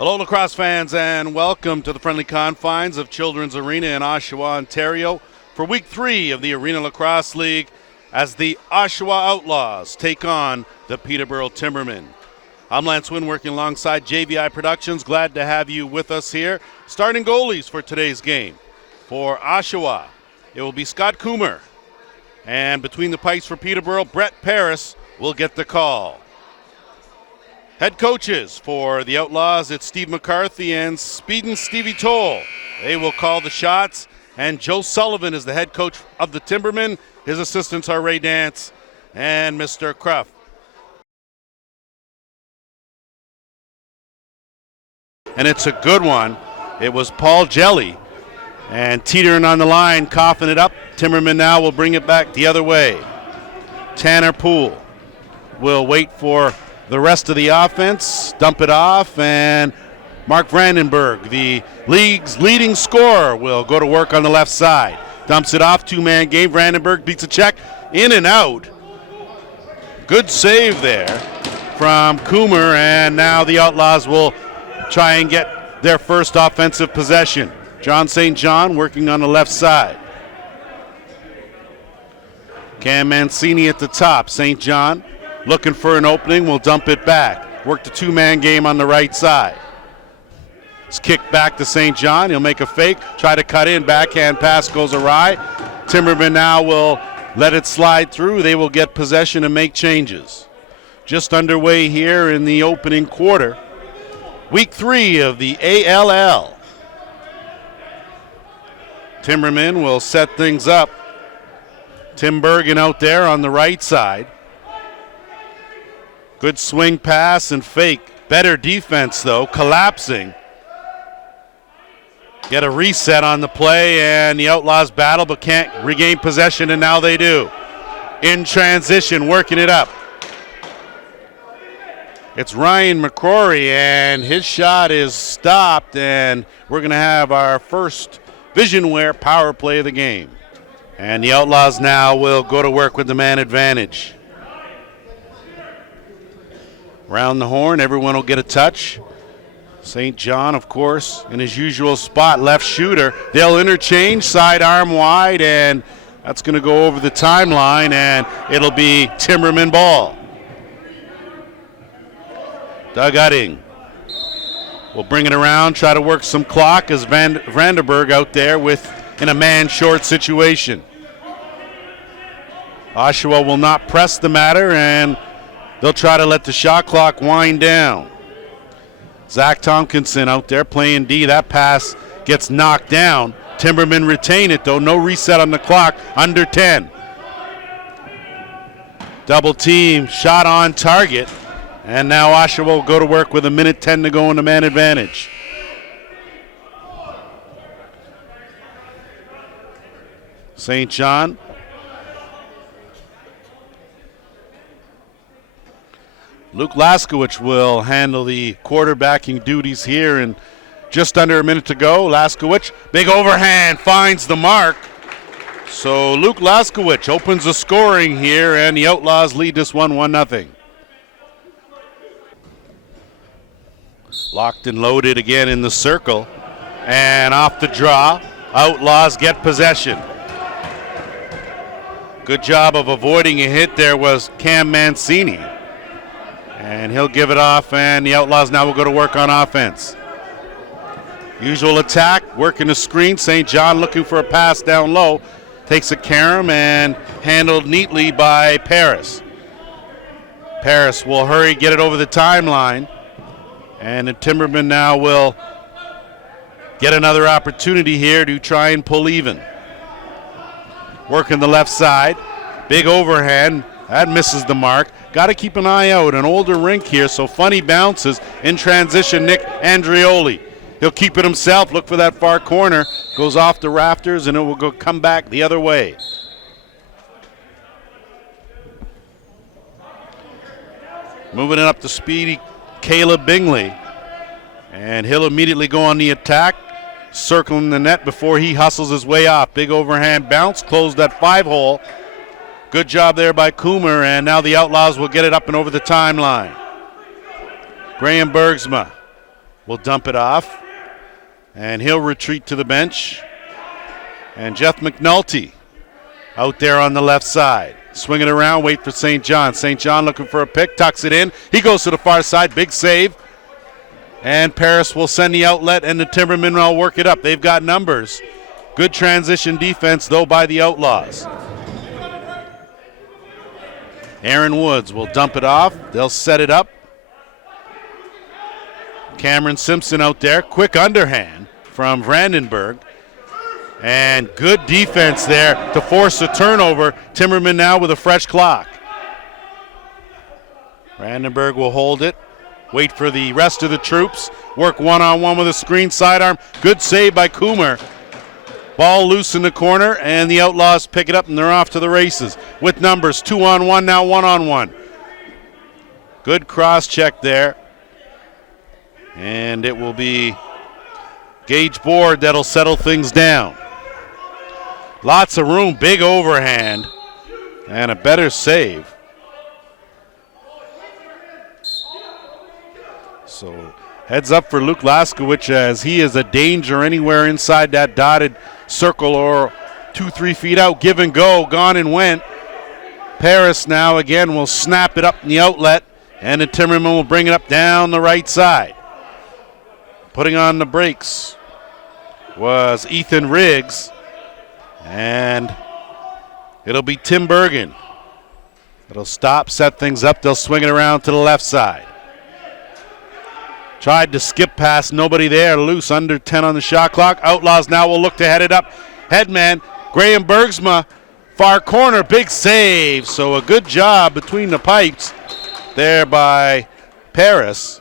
Hello, lacrosse fans, and welcome to the friendly confines of Children's Arena in Oshawa, Ontario, for Week 3 of the Arena Lacrosse League as the Oshawa Outlaws take on the Peterborough Timbermen. I'm Lance Wynn, working alongside JVI Productions. Glad to have you with us here. Starting goalies for today's game. For Oshawa, it will be Scott Coomer. And between the pipes for Peterborough, Brett Paris will get the call. Head coaches for the Outlaws, it's Steve McCarthy and Speedin' Stevie Toll. They will call the shots, and Joe Sullivan is the head coach of the Timbermen. His assistants are Ray Dance and Mr. Cruff. And it's a good one. It was Paul Jelly, and teetering on the line, coughing it up. Timberman now will bring it back the other way. Tanner Poole will wait for the rest of the offense, dump it off, and Mark Vandenberg, the league's leading scorer, will go to work on the left side. Dumps it off, two-man game. Vandenberg beats a check, in and out. Good save there from Coomer, and now the Outlaws will try and get their first offensive possession. John St. John working on the left side. Cam Mancini at the top. St. John looking for an opening, will dump it back. Work the two-man game on the right side. It's kicked back to St. John. He'll make a fake, try to cut in. Backhand pass goes awry. Timberman now will let it slide through. They will get possession and make changes. Just underway here in the opening quarter. Week 3 of the ALL. Timberman will set things up. Tim Bergen out there on the right side. Good swing pass and fake. Better defense, though, collapsing. Get a reset on the play, and the Outlaws battle but can't regain possession, and now they do. In transition, working it up. It's Ryan McCrory, and his shot is stopped, and we're going to have our first Visionware power play of the game. And the Outlaws now will go to work with the man advantage. Round the horn, everyone will get a touch. St. John, of course, in his usual spot, left shooter. They'll interchange, sidearm wide, and that's going to go over the timeline, and it'll be Timberman ball. Doug Utting will bring it around, try to work some clock as Vandenberg out there in a man-short situation. Oshawa will not press the matter, and they'll try to let the shot clock wind down. Zach Tompkinson out there playing D. That pass gets knocked down. Timbermen retain it, though. No reset on the clock. Under 10. Double team, shot on target. And now Oshawa will go to work with 1:10 to go in the man advantage. St. John. Luke Laskowicz will handle the quarterbacking duties here, and just under a minute to go. Laskowicz, big overhand, finds the mark. So Luke Laskowicz opens the scoring here, and the Outlaws lead this one 1-0. Locked and loaded again in the circle, and off the draw, Outlaws get possession. Good job of avoiding a hit there was Cam Mancini. And he'll give it off, and the Outlaws now will go to work on offense. Usual attack, working the screen. St. John looking for a pass down low. Takes a carom and handled neatly by Paris. Paris will hurry, get it over the timeline. And the Timbermen now will get another opportunity here to try and pull even. Working the left side. Big overhand. That misses the mark. Got to keep an eye out. An older rink here, so funny bounces. In transition, Nick Andrioli. He'll keep it himself. Look for that far corner. Goes off the rafters, and it will come back the other way. Moving it up to speedy Caleb Bingley. And he'll immediately go on the attack, circling the net before he hustles his way off. Big overhand bounce, closed that 5-hole. Good job there by Coomer, and now the Outlaws will get it up and over the timeline. Graham Bergsma will dump it off, and he'll retreat to the bench. And Jeff McNulty out there on the left side. Swing it around, wait for St. John. St. John looking for a pick, tucks it in. He goes to the far side, big save. And Paris will send the outlet, and the Timbermen will work it up. They've got numbers. Good transition defense, though, by the Outlaws. Aaron Woods will dump it off. They'll set it up. Cameron Simpson out there. Quick underhand from Vandenberg. And good defense there to force a turnover. Timberman now with a fresh clock. Vandenberg will hold it. Wait for the rest of the troops. Work one-on-one with a screen sidearm. Good save by Coomer. Ball loose in the corner, and the Outlaws pick it up, and they're off to the races. With numbers, 2-on-1, now 1-on-1. Good cross-check there. And it will be Gage Board that'll settle things down. Lots of room, big overhand, and a better save. So heads up for Luke Laskowicz, as he is a danger anywhere inside that dotted circle or 2-3 feet out. Give and go, gone and went. Paris now again will snap it up in the outlet, and the Timberman will bring it up down the right side. Putting on the brakes was Ethan Riggs, and it'll be Tim Bergen. It'll stop, set things up. They'll swing it around to the left side. Tried to skip past, nobody there, loose, under 10 on the shot clock. Outlaws now will look to head it up. Headman, Graham Bergsma, far corner, big save. So a good job between the pipes there by Paris.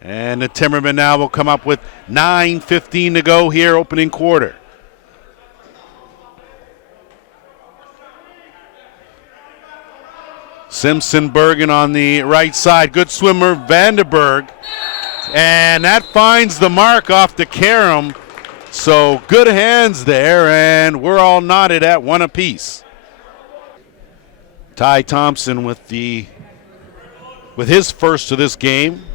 And the Timbermen now will come up with 9:15 to go here, opening quarter. Simpson Bergen on the right side. Good swimmer, Vandenberg. And that finds the mark off the carom. So good hands there, and we're all knotted at one apiece. Ty Thompson with his first of this game.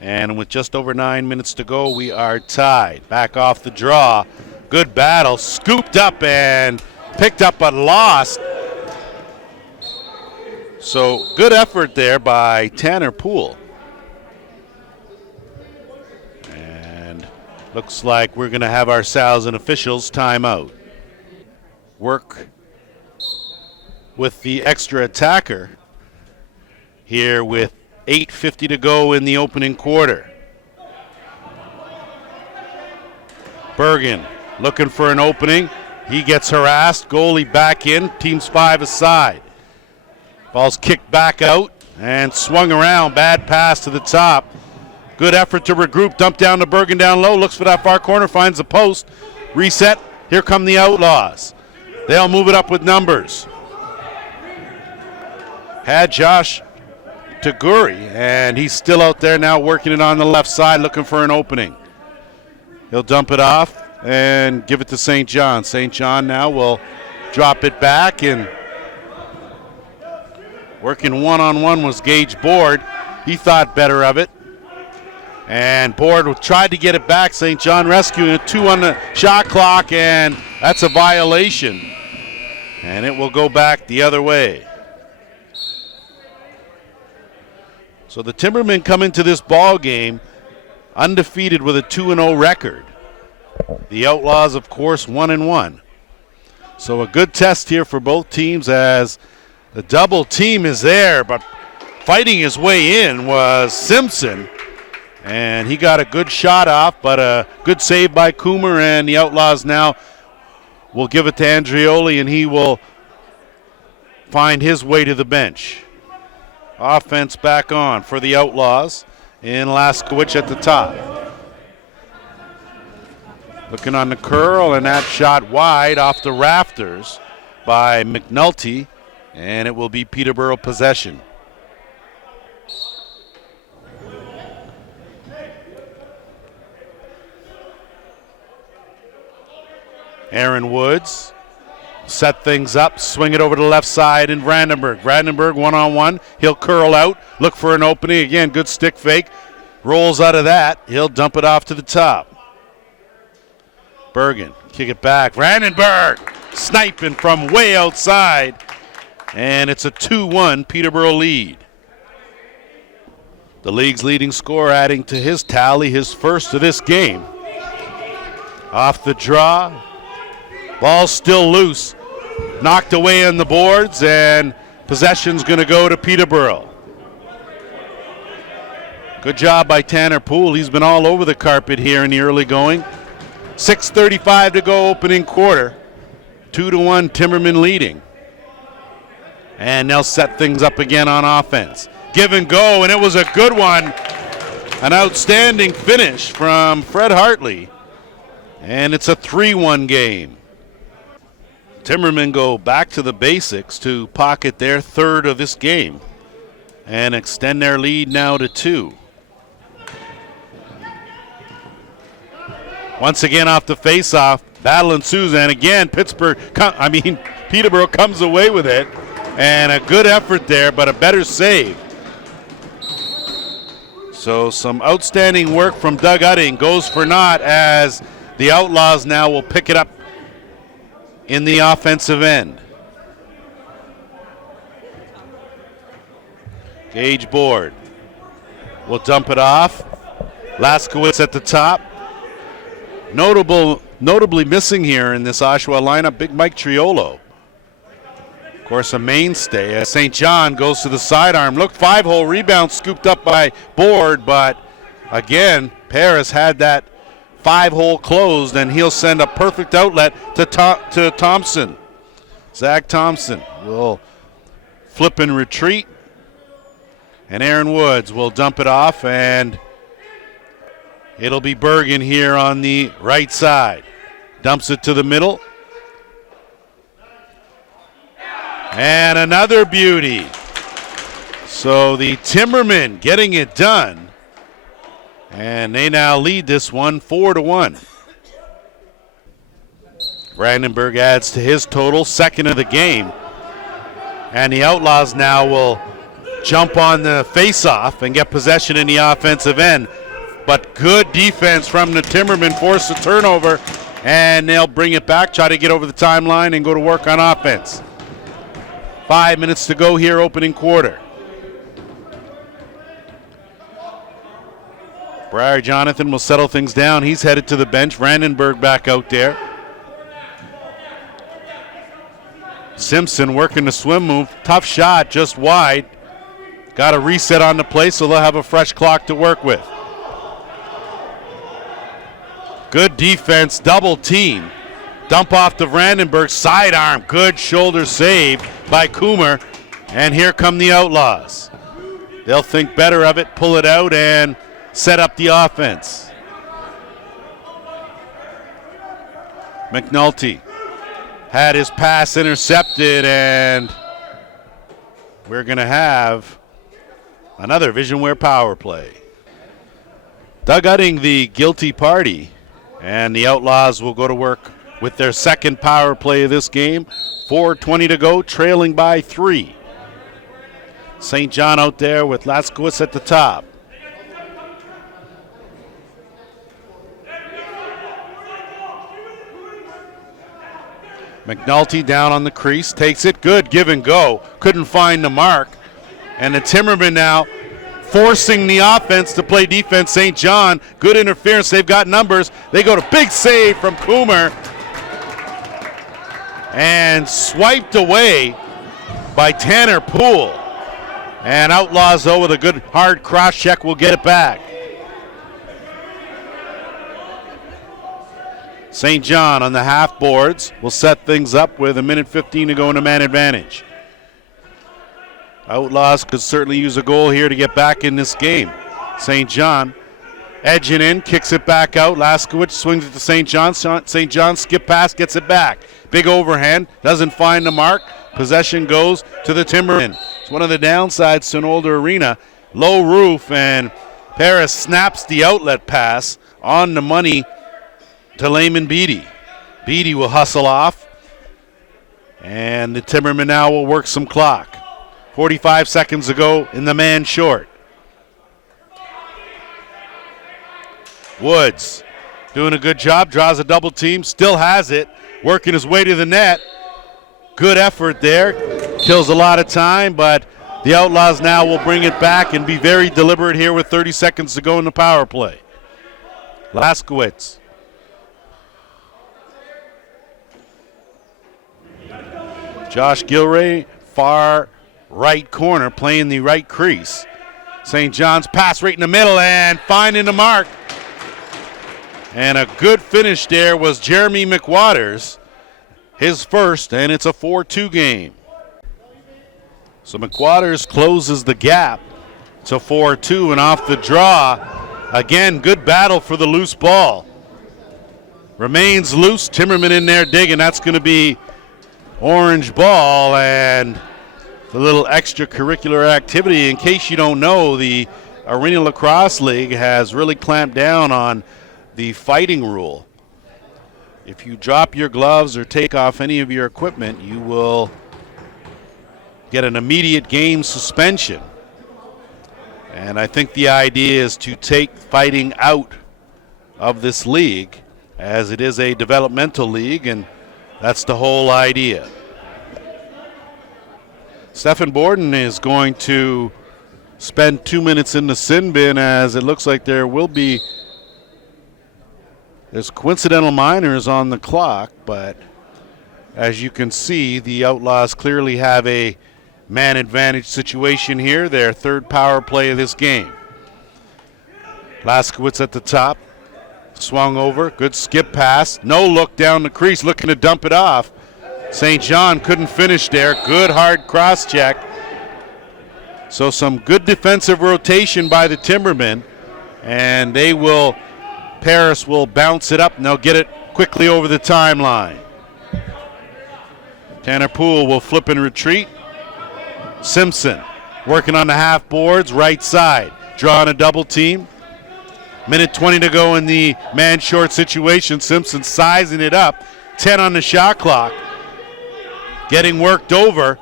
And with just over 9 minutes to go, we are tied. Back off the draw. Good battle. Scooped up and picked up but lost. So good effort there by Tanner Poole. And looks like we're going to have ourselves an officials timeout. Work with the extra attacker here with 8:50 to go in the opening quarter. Bergen looking for an opening. He gets harassed. Goalie back in. Teams 5 aside. Ball's kicked back out and swung around. Bad pass to the top. Good effort to regroup. Dump down to Bergen down low. Looks for that far corner. Finds the post. Reset. Here come the Outlaws. They'll move it up with numbers. Had Josh Taguri, and he's still out there now working it on the left side, looking for an opening. He'll dump it off and give it to St. John. St. John now will drop it back, and working one-on-one was Gage Board. He thought better of it. And Board tried to get it back. St. John rescuing it. 2 on the shot clock, and that's a violation. And it will go back the other way. So the Timbermen come into this ball game undefeated with a 2-0 record. The Outlaws, of course, 1-1. So a good test here for both teams, as the double team is there, but fighting his way in was Simpson. And he got a good shot off, but a good save by Coomer, and the Outlaws now will give it to Andreoli, and he will find his way to the bench. Offense back on for the Outlaws, in Laskowicz at the top. Looking on the curl, and that shot wide off the rafters by McNulty, and it will be Peterborough possession. Aaron Woods set things up, swing it over to the left side, and Brandenburg. Brandenburg one-on-one. He'll curl out, look for an opening. Again, good stick fake. rolls out of that. He'll dump it off to the top. Bergen, kick it back. Brandenburg sniping from way outside. And it's a 2-1 Peterborough lead. The league's leading scorer adding to his tally, his first of this game. Off the draw. Ball still loose. Knocked away on the boards, and possession's going to go to Peterborough. Good job by Tanner Poole. He's been all over the carpet here in the early going. 6:35 to go opening quarter. 2-1 Timbermen leading. And they'll set things up again on offense. Give and go, and it was a good one. An outstanding finish from Fred Hartley. And it's a 3-1 game. Timbermen go back to the basics to pocket their third of this game and extend their lead now to 2. Once again off the face-off, battle ensues, and again Peterborough comes away with it, and a good effort there, but a better save. So some outstanding work from Doug Utting goes for naught, as the Outlaws now will pick it up in the offensive end. Gage Board will dump it off. Laskowitz at the top. Notably missing here in this Oshawa lineup, Big Mike Triolo. Of course, a mainstay. St. John goes to the sidearm. Look, 5-hole rebound scooped up by Board, but again, Paris had that 5-hole closed, and he'll send a perfect outlet to Thompson. Zach Thompson will flip and retreat, and Aaron Woods will dump it off, and it'll be Bergen here on the right side. Dumps it to the middle. And another beauty. So the Timbermen getting it done. And they now lead this one 4-1. Brandenburg adds to his total, second of the game. And the Outlaws now will jump on the face-off and get possession in the offensive end. But good defense from the Timbermen, force a turnover, and they'll bring it back, try to get over the timeline and go to work on offense. 5 minutes to go here, opening quarter. Briar Jonathan will settle things down. He's headed to the bench. Brandenburg back out there. Simpson working the swim move. Tough shot, just wide. Got a reset on the play, so they'll have a fresh clock to work with. Good defense, double team. Dump off to Brandenburg, sidearm. Good shoulder save by Coomer. And here come the Outlaws. They'll think better of it, pull it out, and set up the offense. McNulty had his pass intercepted, and we're going to have another Visionware power play. Doug Utting, the guilty party, and the Outlaws will go to work with their second power play of this game. 4:20 to go, trailing by 3. St. John out there with Laskowitz at the top. McNulty down on the crease, takes it, good give and go. Couldn't find the mark. And the Timbermen now forcing the offense to play defense. St. John, good interference, they've got numbers. They go to big save from Coomer. And swiped away by Tanner Poole. And Outlaws, though, with a good hard cross check, will get it back. St. John on the half boards will set things up with 1:15 to go in a man advantage. Outlaws could certainly use a goal here to get back in this game. St. John edging in, kicks it back out. Laskowitz swings it to St. John. St. John skip pass, gets it back. Big overhand, doesn't find the mark. Possession goes to the Timbermen. It's one of the downsides to an older arena. Low roof, and Paris snaps the outlet pass on the money to Layman Beatty. Beatty will hustle off, and the Timbermen now will work some clock. 45 seconds to go in the man short. Woods doing a good job, draws a double team, still has it, working his way to the net. Good effort there, kills a lot of time, but the Outlaws now will bring it back and be very deliberate here with 30 seconds to go in the power play. Laskowitz. Josh Gilray, far right corner, playing the right crease. St. John's pass right in the middle and finding the mark. And a good finish there was Jeremy McWaters, his first, and it's a 4-2 game. So McWaters closes the gap to 4-2, and off the draw, again, good battle for the loose ball. Remains loose, Timbermen in there digging. That's going to be orange ball, and the little extracurricular activity. In case you don't know, the Arena Lacrosse League has really clamped down on the fighting rule. If you drop your gloves or take off any of your equipment, you will get an immediate game suspension. And I think the idea is to take fighting out of this league, as it is a developmental league, and that's the whole idea. Stephen Borden is going to spend 2 minutes in the sin bin, as it looks like there's coincidental minors on the clock, but as you can see, the Outlaws clearly have a man advantage situation here, their third power play of this game. Laskowitz at the top, swung over, good skip pass, no look down the crease, looking to dump it off. St. John couldn't finish there, good hard cross check. So some good defensive rotation by the Timbermen, and Paris will bounce it up and they'll get it quickly over the timeline. Tanner Poole will flip and retreat. Simpson working on the half boards, right side, drawing a double team. Minute 20 to go in the man short situation. Simpson sizing it up, 10 on the shot clock. Getting worked over.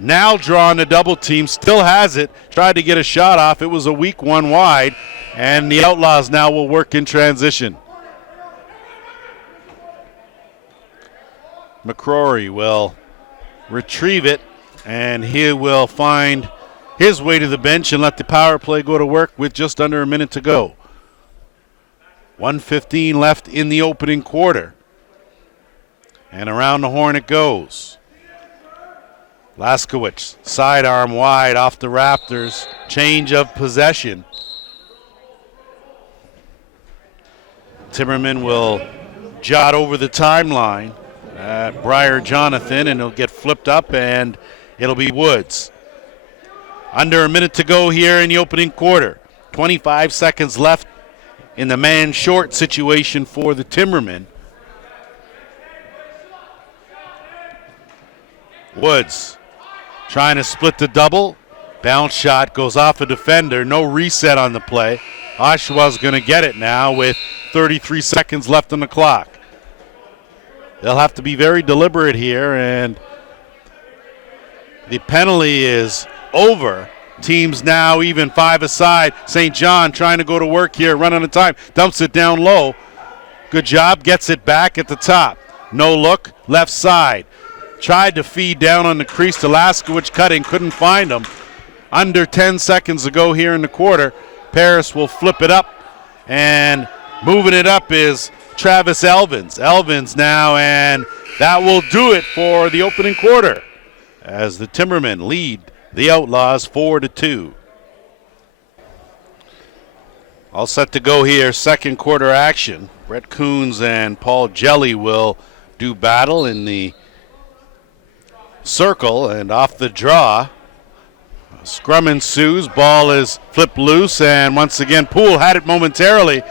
Now drawing a double team, still has it, tried to get a shot off. It was a weak one wide, and the Outlaws now will work in transition. McCrory will retrieve it, and he will find his way to the bench and let the power play go to work with just under a minute to go. 1:15 left in the opening quarter. And around the horn it goes. Laskowitz, sidearm wide off the Raptors. Change of possession. Timberman will jot over the timeline at Briar Jonathan, and it'll get flipped up, and it'll be Woods. Under a minute to go here in the opening quarter. 25 seconds left in the man short situation for the Timbermen. Woods trying to split the double. Bounce shot goes off a defender. No reset on the play. Oshawa's going to get it now with 33 seconds left on the clock. They'll have to be very deliberate here, and the penalty is over. Teams now even 5 aside. St. John trying to go to work here, run out of time. Dumps it down low. Good job, gets it back at the top. No look, left side. Tried to feed down on the crease to Laskowitz, cutting, couldn't find him. Under 10 seconds to go here in the quarter. Paris will flip it up, and moving it up is Travis Elvins. Elvins now, and that will do it for the opening quarter as the Timbermen lead the Outlaws 4-2. All set to go here, second quarter action. Brett Coons and Paul Jelly will do battle in the circle, and off the draw, scrum ensues. Ball is flipped loose, and once again Poole had it momentarily.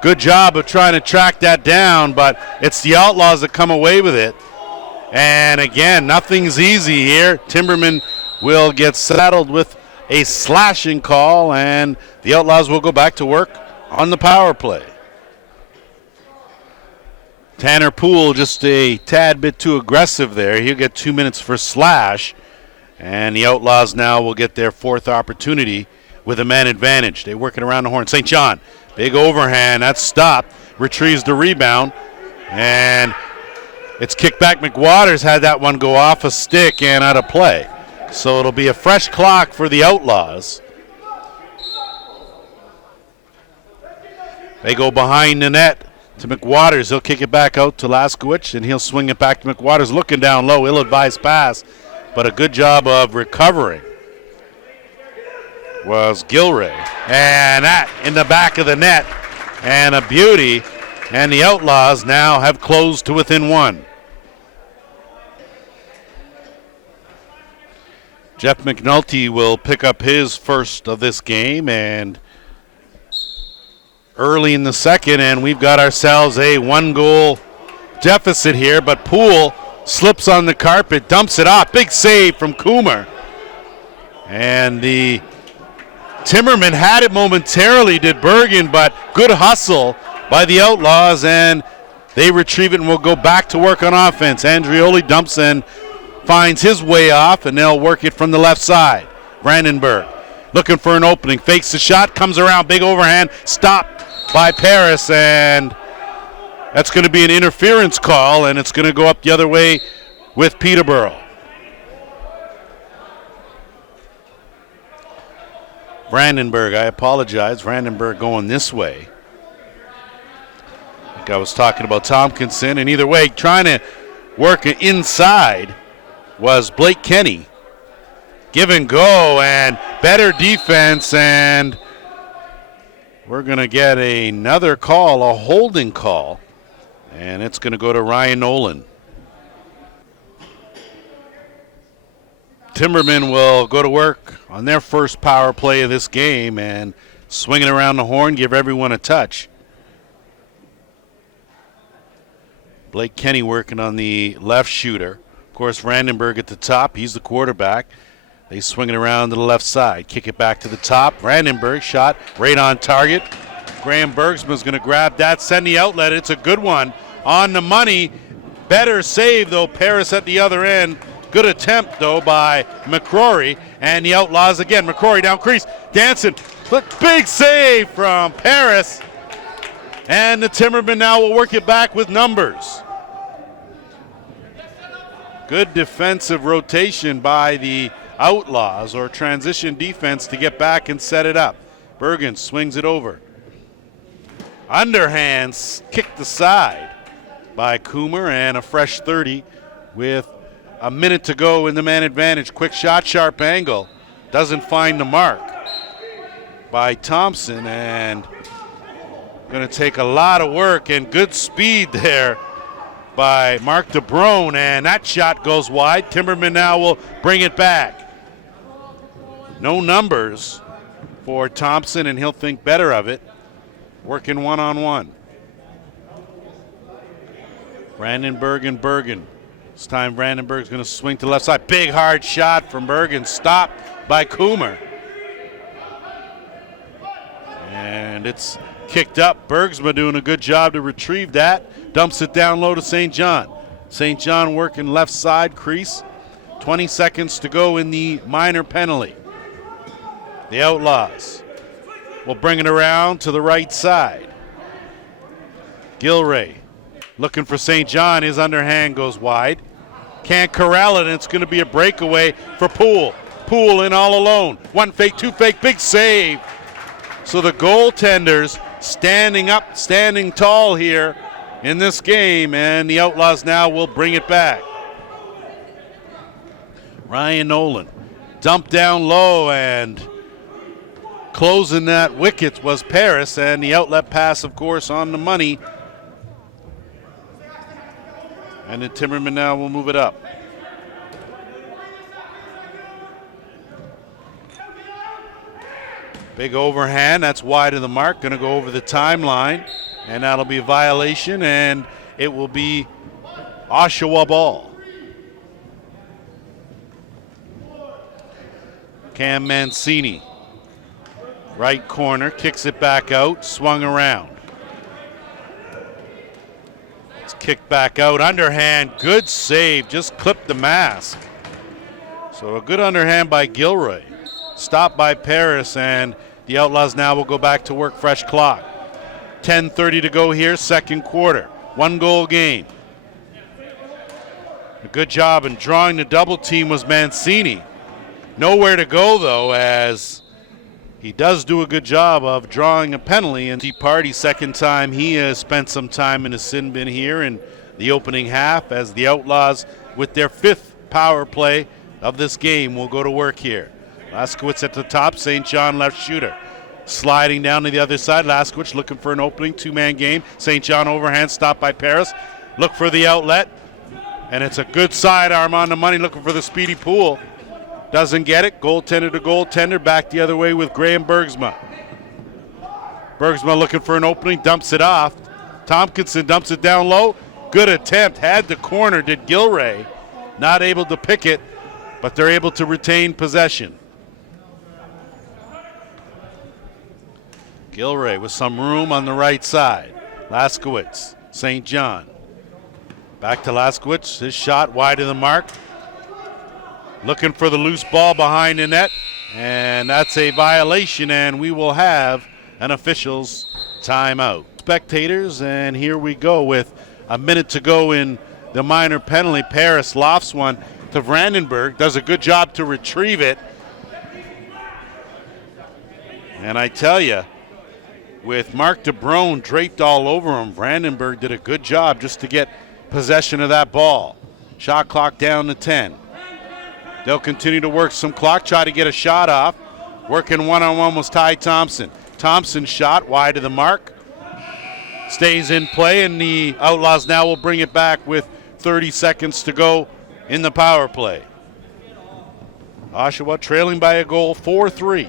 Good job of trying to track that down, but it's the Outlaws that come away with it. And again, nothing's easy here. Timberman will get saddled with a slashing call, and the Outlaws will go back to work on the power play. Tanner Poole just a tad bit too aggressive there. He'll get 2 minutes for slash, and the Outlaws now will get their fourth opportunity with a man advantage. They work it around the horn. St. John, big overhand. That's stopped. Retrieves the rebound. And it's kicked back. McWaters had that one go off a stick and out of play. So it'll be a fresh clock for the Outlaws. They go behind the net to McWaters. He'll kick it back out to Laskowicz, and he'll swing it back to McWaters. Looking down low, ill-advised pass, but a good job of recovering was Gilray. And that in the back of the net, and a beauty. And the Outlaws now have closed to within one. Jeff McNulty will pick up his first of this game, and early in the second, and we've got ourselves a one-goal deficit here, but Poole slips on the carpet, dumps it off. Big save from Coomer. And the Timbermen had it momentarily, did Bergen, but good hustle by the Outlaws, and they retrieve it and will go back to work on offense. Andrioli dumps and finds his way off, and they'll work it from the left side. Brandenburg looking for an opening, fakes the shot, comes around, big overhand, stopped by Paris, and that's going to be an interference call, and it's going to go up the other way with Peterborough. Brandenburg, I apologize. Brandenburg going this way. I think I was talking about Tompkinson, and either way, trying to work it inside was Blake Kenny. Give and go, and better defense, and we're going to get another call, a holding call, and it's going to go to Ryan Nolan. Timbermen will go to work on their first power play of this game and swing it around the horn, give everyone a touch. Blake Kenny working on the left shooter. Of course, Brandenburg at the top. He's the quarterback. They swing it around to the left side. Kick it back to the top. Brandenburg shot right on target. Graham Bergsman's going to grab that, send the outlet. It's a good one on the money. Better save, though. Paris at the other end. Good attempt, though, by McCrory. And the Outlaws again. McCrory down crease. Dancing. Big save from Paris. And the Timbermen now will work it back with numbers. Good defensive rotation by the Outlaws, or transition defense, to get back and set it up. Bergen swings it over. Underhands kicked aside by Coomer, and a fresh 30 with a minute to go in the man advantage. Quick shot, sharp angle. Doesn't find the mark by Thompson, and going to take a lot of work and good speed there by Mark DeBrone, and that shot goes wide. Timbermen now will bring it back. No numbers for Thompson, and he'll think better of it. Working one-on-one. Brandenburg and Bergen. This time Brandenburg's going to swing to the left side. Big hard shot from Bergen, stopped by Coomer. And it's kicked up. Bergsma doing a good job to retrieve that. Dumps it down low to St. John. St. John working left side crease. 20 seconds to go in the minor penalty. The Outlaws will bring it around to the right side. Gilray looking for St. John. His underhand goes wide. Can't corral it, and it's going to be a breakaway for Poole. Poole in all alone. One fake, two fake, big save. So the goaltenders standing up, standing tall here in this game, and the Outlaws now will bring it back. Ryan Nolan dumped down low, and closing that wicket was Paris, and the outlet pass, of course, on the money. And the Timbermen now will move it up. Big overhand, that's wide of the mark, going to go over the timeline, and that'll be a violation, and it will be Oshawa ball. Cam Mancini, right corner, kicks it back out, swung around. It's kicked back out, underhand, good save, just clipped the mask. So a good underhand by Gilroy. Stopped by Paris, and the Outlaws now will go back to work. Fresh clock. 10:30 to go here, second quarter. 1-goal game. A good job in drawing the double team was Mancini. Nowhere to go, though, as he does do a good job of drawing a penalty. And T. Party, second time he has spent some time in the sin bin here in the opening half, as the Outlaws, with their 5th power play of this game, will go to work here. Laskowitz at the top, St. John left shooter. Sliding down to the other side, Laskowitz looking for an opening, 2-man game. St. John overhand, stopped by Paris. Look for the outlet, and it's a good sidearm on the money, looking for the speedy Poole. Doesn't get it. Goaltender to goaltender. Back the other way with Graham Bergsma. Bergsma looking for an opening. Dumps it off. Tompkinson dumps it down low. Good attempt. Had the corner, did Gilray. Not able to pick it, but they're able to retain possession. Gilray with some room on the right side. Laskowitz. St. John. Back to Laskowitz. His shot wide of the mark. Looking for the loose ball behind the net, and that's a violation, and we will have an official's timeout. Spectators, and here we go with a minute to go in the minor penalty. Paris lofts one to Vandenberg, does a good job to retrieve it. And I tell you, with Mark DeBrone draped all over him, Vandenberg did a good job just to get possession of that ball. Shot clock down to 10. They'll continue to work some clock, try to get a shot off. Working one-on-one was Ty Thompson. Thompson's shot wide of the mark. Stays in play, and the Outlaws now will bring it back with 30 seconds to go in the power play. Oshawa trailing by a goal, 4-3.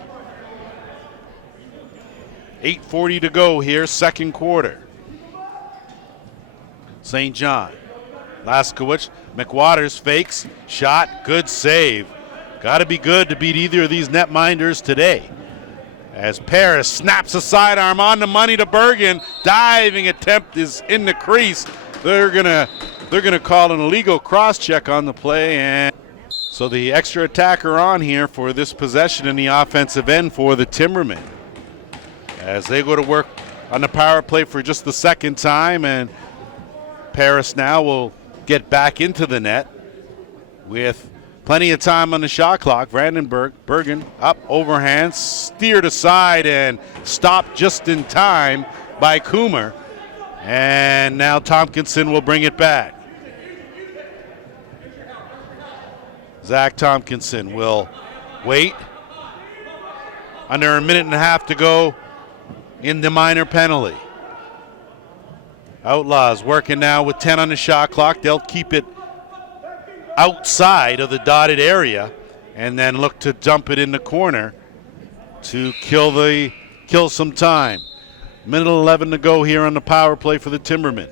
8:40 to go here, second quarter. St. John. Laskowitz, McWaters fakes, shot, good save. Got to be good to beat either of these netminders today. As Paris snaps a sidearm on the money to Bergen, diving attempt is in the crease. They're gonna call an illegal cross-check on the play, and so the extra attacker on here for this possession in the offensive end for the Timbermen, as they go to work on the power play for just the second time, and Paris now will get back into the net with plenty of time on the shot clock. Bergen up overhand, steered aside and stopped just in time by Coomer. And now Tompkinson will bring it back. Zach Tompkinson will wait. Under a minute and a half to go in the minor penalty. Outlaws working now with 10 on the shot clock. They'll keep it outside of the dotted area and then look to dump it in the corner to kill some time. Minute 11 to go here on the power play for the Timbermen.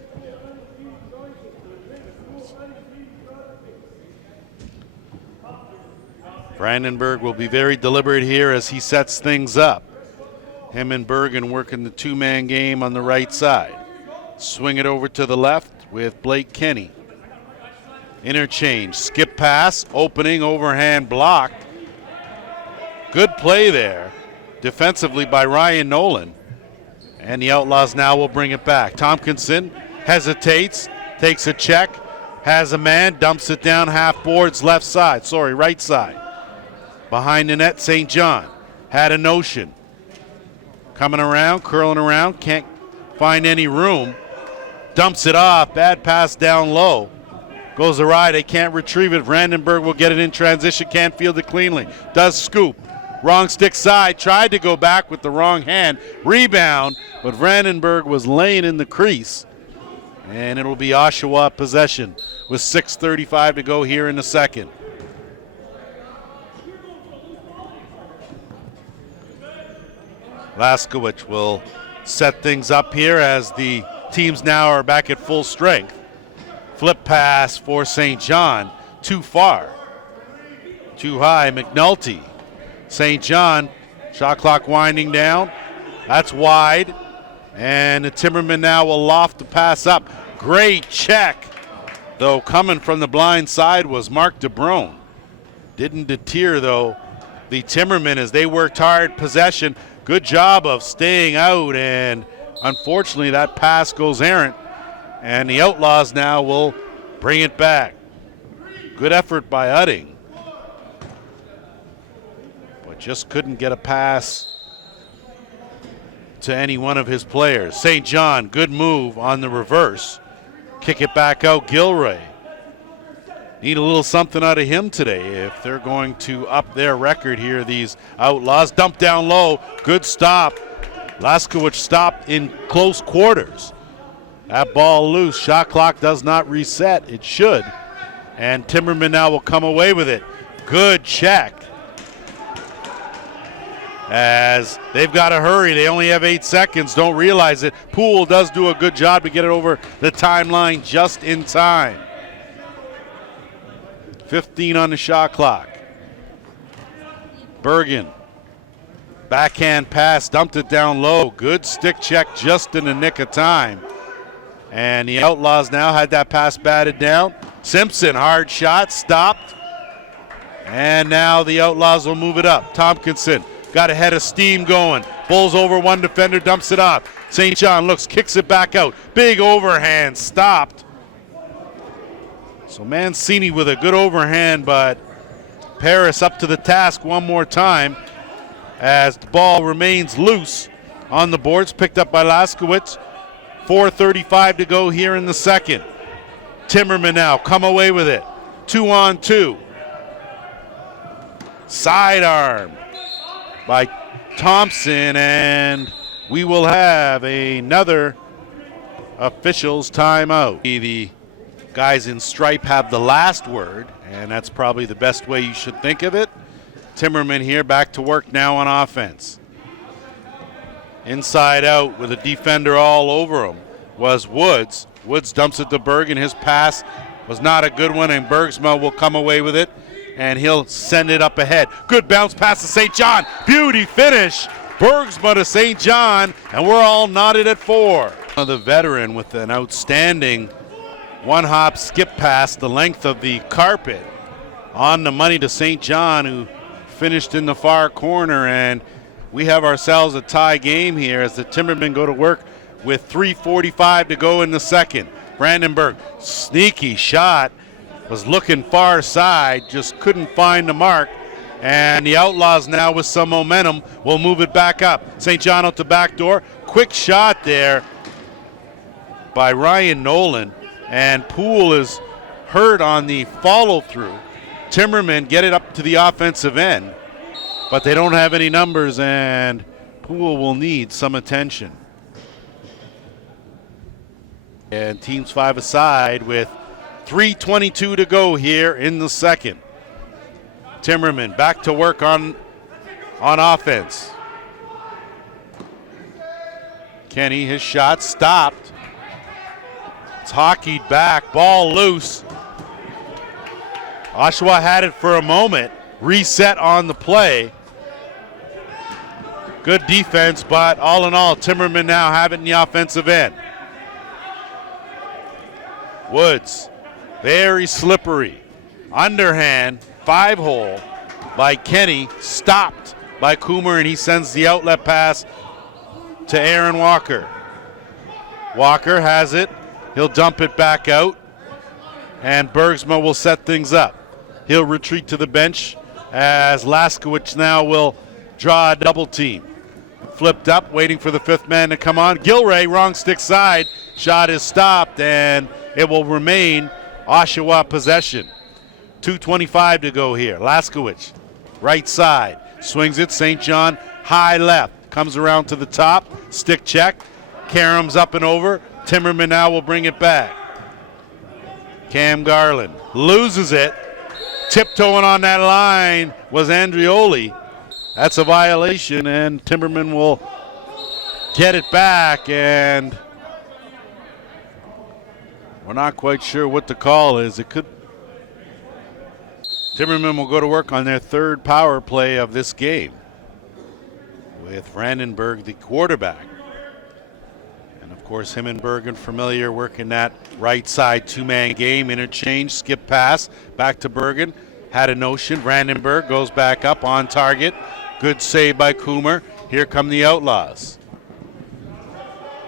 Brandenburg will be very deliberate here as he sets things up. Him and Bergen working the 2-man game on the right side. Swing it over to the left with Blake Kenny. Interchange, skip pass, opening, overhand blocked. Good play there defensively by Ryan Nolan. And the Outlaws now will bring it back. Tompkinson hesitates, takes a check, has a man, dumps it down half boards right side. Behind the net, St. John had a notion. Coming around, curling around, can't find any room. Dumps it off, bad pass down low. Goes awry, they can't retrieve it. Vandenberg will get it in transition, can't field it cleanly. Does scoop, wrong stick side, tried to go back with the wrong hand. Rebound, but Vandenberg was laying in the crease. And it'll be Oshawa possession with 6:35 to go here in the second. Laskowitz will set things up here as the teams now are back at full strength. Flip pass for St. John, too far, too high. McNulty, St. John, shot clock winding down. That's wide, and the Timbermen now will loft the pass up. Great check, though coming from the blind side was Mark DeBrone. Didn't deter, though, the Timbermen as they worked hard possession. Good job of staying out, and unfortunately that pass goes errant, and the Outlaws now will bring it back. Good effort by Udding, but just couldn't get a pass to any one of his players. St. John, good move on the reverse. Kick it back out, Gilray. Need a little something out of him today if they're going to up their record here, these Outlaws. Dump down low, good stop. Laskowicz stopped in close quarters. That ball loose, shot clock does not reset, it should. And Timbermen now will come away with it. Good check. As they've got to hurry, they only have 8 seconds, don't realize it. Poole does do a good job to get it over the timeline just in time. 15 on the shot clock. Bergen, backhand pass, dumped it down low. Good stick check just in the nick of time. And the Outlaws now had that pass batted down. Simpson, hard shot, stopped. And now the Outlaws will move it up. Tompkinson got a head of steam going. Bulls over one defender, dumps it off. St. John looks, kicks it back out. Big overhand, stopped. So Mancini with a good overhand, but Paris up to the task one more time as the ball remains loose on the boards, picked up by Laskowicz. 4:35 to go here in the second. Timbermen now come away with it. 2-on-2. Sidearm by Thompson, and we will have another officials timeout. The guys in stripe have the last word, and that's probably the best way you should think of it. Timbermen here back to work now on offense. Inside out with a defender all over him was Woods. Woods dumps it to Bergen. His pass was not a good one, and Bergsma will come away with it, and he'll send it up ahead. Good bounce pass to St. John. Beauty finish. Bergsma to St. John, and we're all knotted at 4. The veteran with an outstanding one-hop skip pass the length of the carpet on the money to St. John, who finished in the far corner, and we have ourselves a tie game here as the Timbermen go to work with 3:45 to go in the second. Brandenburg, sneaky shot, was looking far side, just couldn't find the mark, and the Outlaws now with some momentum will move it back up. St. John out the back door, quick shot there by Ryan Nolan, and Poole is hurt on the follow-through. Timbermen get it up to the offensive end, but they don't have any numbers, and Poole will need some attention. And teams 5 aside with 3:22 to go here in the second. Timbermen back to work on offense. Kenny, his shot stopped. It's hockeyed back, ball loose. Oshawa had it for a moment, reset on the play. Good defense, but all in all, Timbermen now have it in the offensive end. Woods, very slippery. Underhand, 5-hole by Kenny, stopped by Coomer, and he sends the outlet pass to Aaron Walker. Walker has it. He'll dump it back out, and Bergsma will set things up. He'll retreat to the bench as Laskowicz now will draw a double team. Flipped up, waiting for the 5th man to come on. Gilray, wrong stick side. Shot is stopped, and it will remain Oshawa possession. 2:25 to go here. Laskowicz, right side, swings it. St. John, high left, comes around to the top. Stick check. Karam's up and over. Timberman now will bring it back. Cam Garland loses it. Tiptoeing on that line was Andrioli. That's a violation, and Timberman will get it back, and we're not quite sure what the call is. Timberman will go to work on their 3rd power play of this game with Brandenburg, the quarterback. And of course, him and Bergen familiar working that right side 2-man game, interchange, skip pass, back to Bergen. had a notion. Brandenburg goes back up on target. Good save by Coomer. Here come the Outlaws.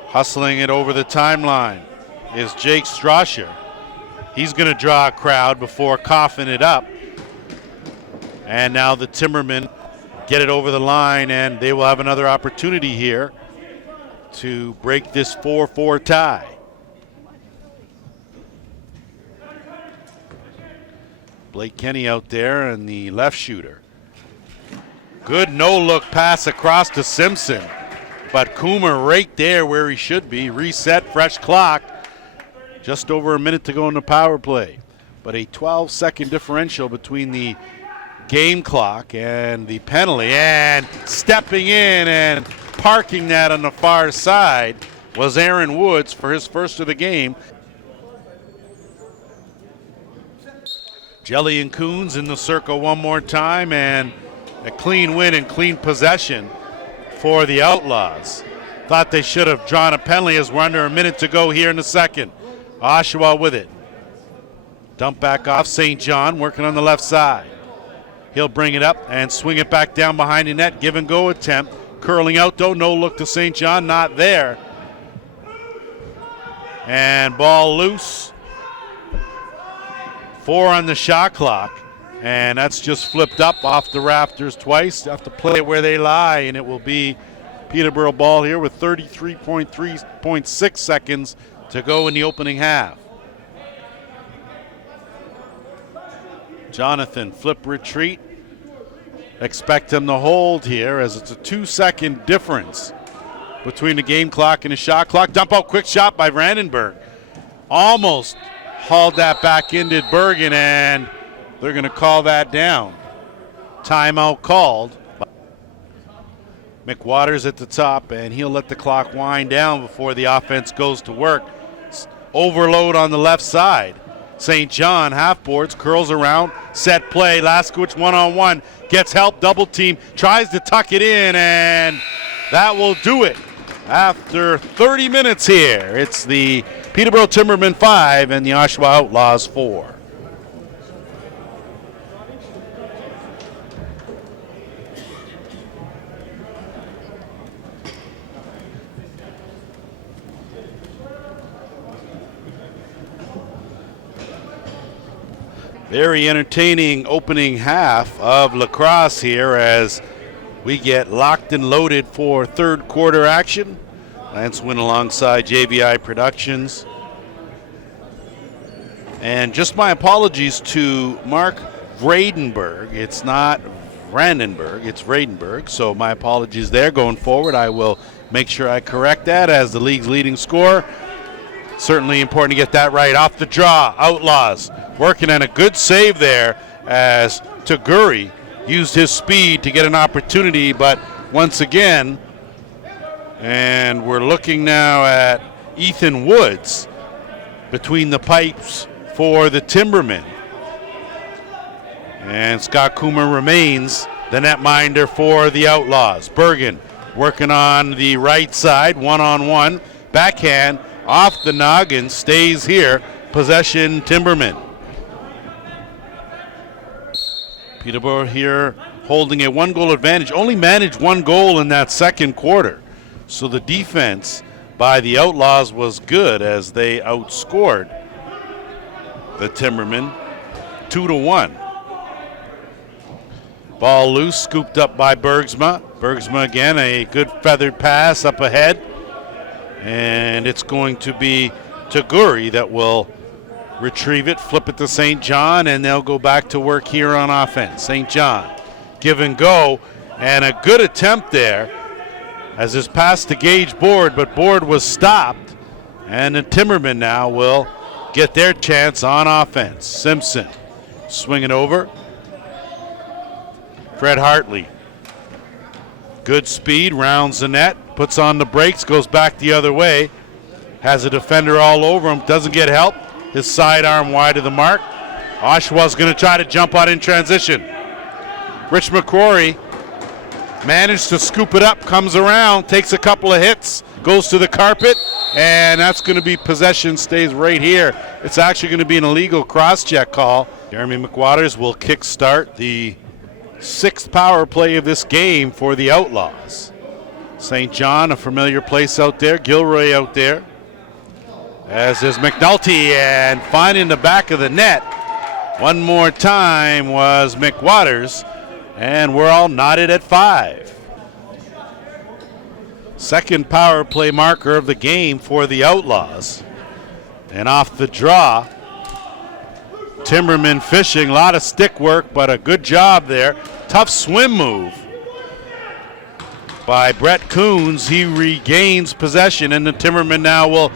Hustling it over the timeline is Jake Strasher. He's going to draw a crowd before coughing it up. And now the Timbermen get it over the line, and they will have another opportunity here to break this 4-4 tie. Blake Kenny out there and the left shooter. Good no-look pass across to Simpson, but Coomer right there where he should be. Reset, fresh clock. Just over a minute to go in the power play. But a 12-second differential between the game clock and the penalty. And stepping in and parking that on the far side was Aaron Woods for his first of the game. Jelly and Coons in the circle one more time, and a clean win and clean possession for the Outlaws. Thought they should have drawn a penalty as we're under a minute to go here in the second. Oshawa with it. Dump back off St. John, working on the left side. He'll bring it up and swing it back down behind the net. Give and go attempt. Curling out though, no look to St. John, not there. And ball loose. 4 on the shot clock. And that's just flipped up off the rafters twice. Have to play it where they lie, and it will be Peterborough ball here with 33.6 seconds to go in the opening half. Jonathan, flip retreat. Expect him to hold here as it's a 2-second difference between the game clock and the shot clock. Dump out, quick shot by Brandenburg. Almost hauled that back in, did Bergen, and they're going to call that down. Timeout called. McWaters at the top, and he'll let the clock wind down before the offense goes to work. Overload on the left side. St. John half boards, curls around, set play. Laskowicz one-on-one, gets help, double team, tries to tuck it in, and that will do it. After 30 minutes here, it's the Peterborough Timbermen 5 and the Oshawa Outlaws 4. Very entertaining opening half of lacrosse here as we get locked and loaded for third quarter action. Lance Wynn alongside JVI Productions. And just my apologies to Mark Vradenberg. It's not Brandenburg, it's Vradenberg. So my apologies there. Going forward, I will make sure I correct that as the league's leading scorer. Certainly important to get that right. Off the draw, Outlaws working on a good save there as Taguri used his speed to get an opportunity, but once again, and we're looking now at Ethan Woods between the pipes for the Timbermen. And Scott Coomer remains the netminder for the Outlaws. Bergen working on the right side, one-on-one, backhand, off the noggin, stays here, possession Timbermen. Peterborough here holding a 1-goal advantage, only managed 1 goal in that second quarter. So the defense by the Outlaws was good as they outscored the Timbermen 2-1. Ball loose, scooped up by Bergsma. Bergsma again, a good feathered pass up ahead. And it's going to be Taguri that will retrieve it, flip it to St. John, and they'll go back to work here on offense. St. John, give and go, and a good attempt there as this pass to Gage Board, but Board was stopped, and the Timbermen now will get their chance on offense. Simpson, swing it over. Fred Hartley, good speed, rounds the net, puts on the brakes, goes back the other way, has a defender all over him, doesn't get help. His sidearm wide of the mark. Oshawa's going to try to jump out in transition. Rich McCrory managed to scoop it up, comes around, takes a couple of hits, goes to the carpet, and that's going to be possession, stays right here. It's actually going to be an illegal cross-check call Jeremy McWatters will kickstart the 6th power play of this game for the Outlaws. St. John, a familiar place out there. Gilroy out there. As is McNulty, and finding the back of the net one more time was McWatters, and we're all knotted at 5. Second power play marker of the game for the Outlaws. And off the draw, Timbermen fishing, a lot of stick work, but a good job there. Tough swim move by Brett Coons. He regains possession, and the Timbermen now will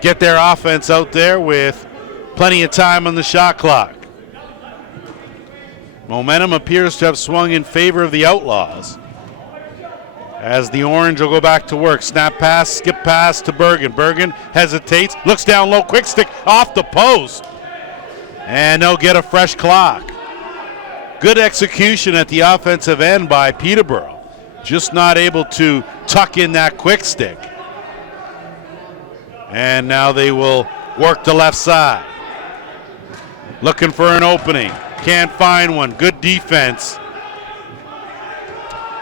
get their offense out there with plenty of time on the shot clock. Momentum appears to have swung in favor of the Outlaws, as the Orange will go back to work. Snap pass, skip pass to Bergen. Bergen hesitates, looks down low, quick stick off the post, and they'll get a fresh clock. Good execution at the offensive end by Peterborough, just not able to tuck in that quick stick. And now they will work the left side, looking for an opening. Can't find one. Good defense.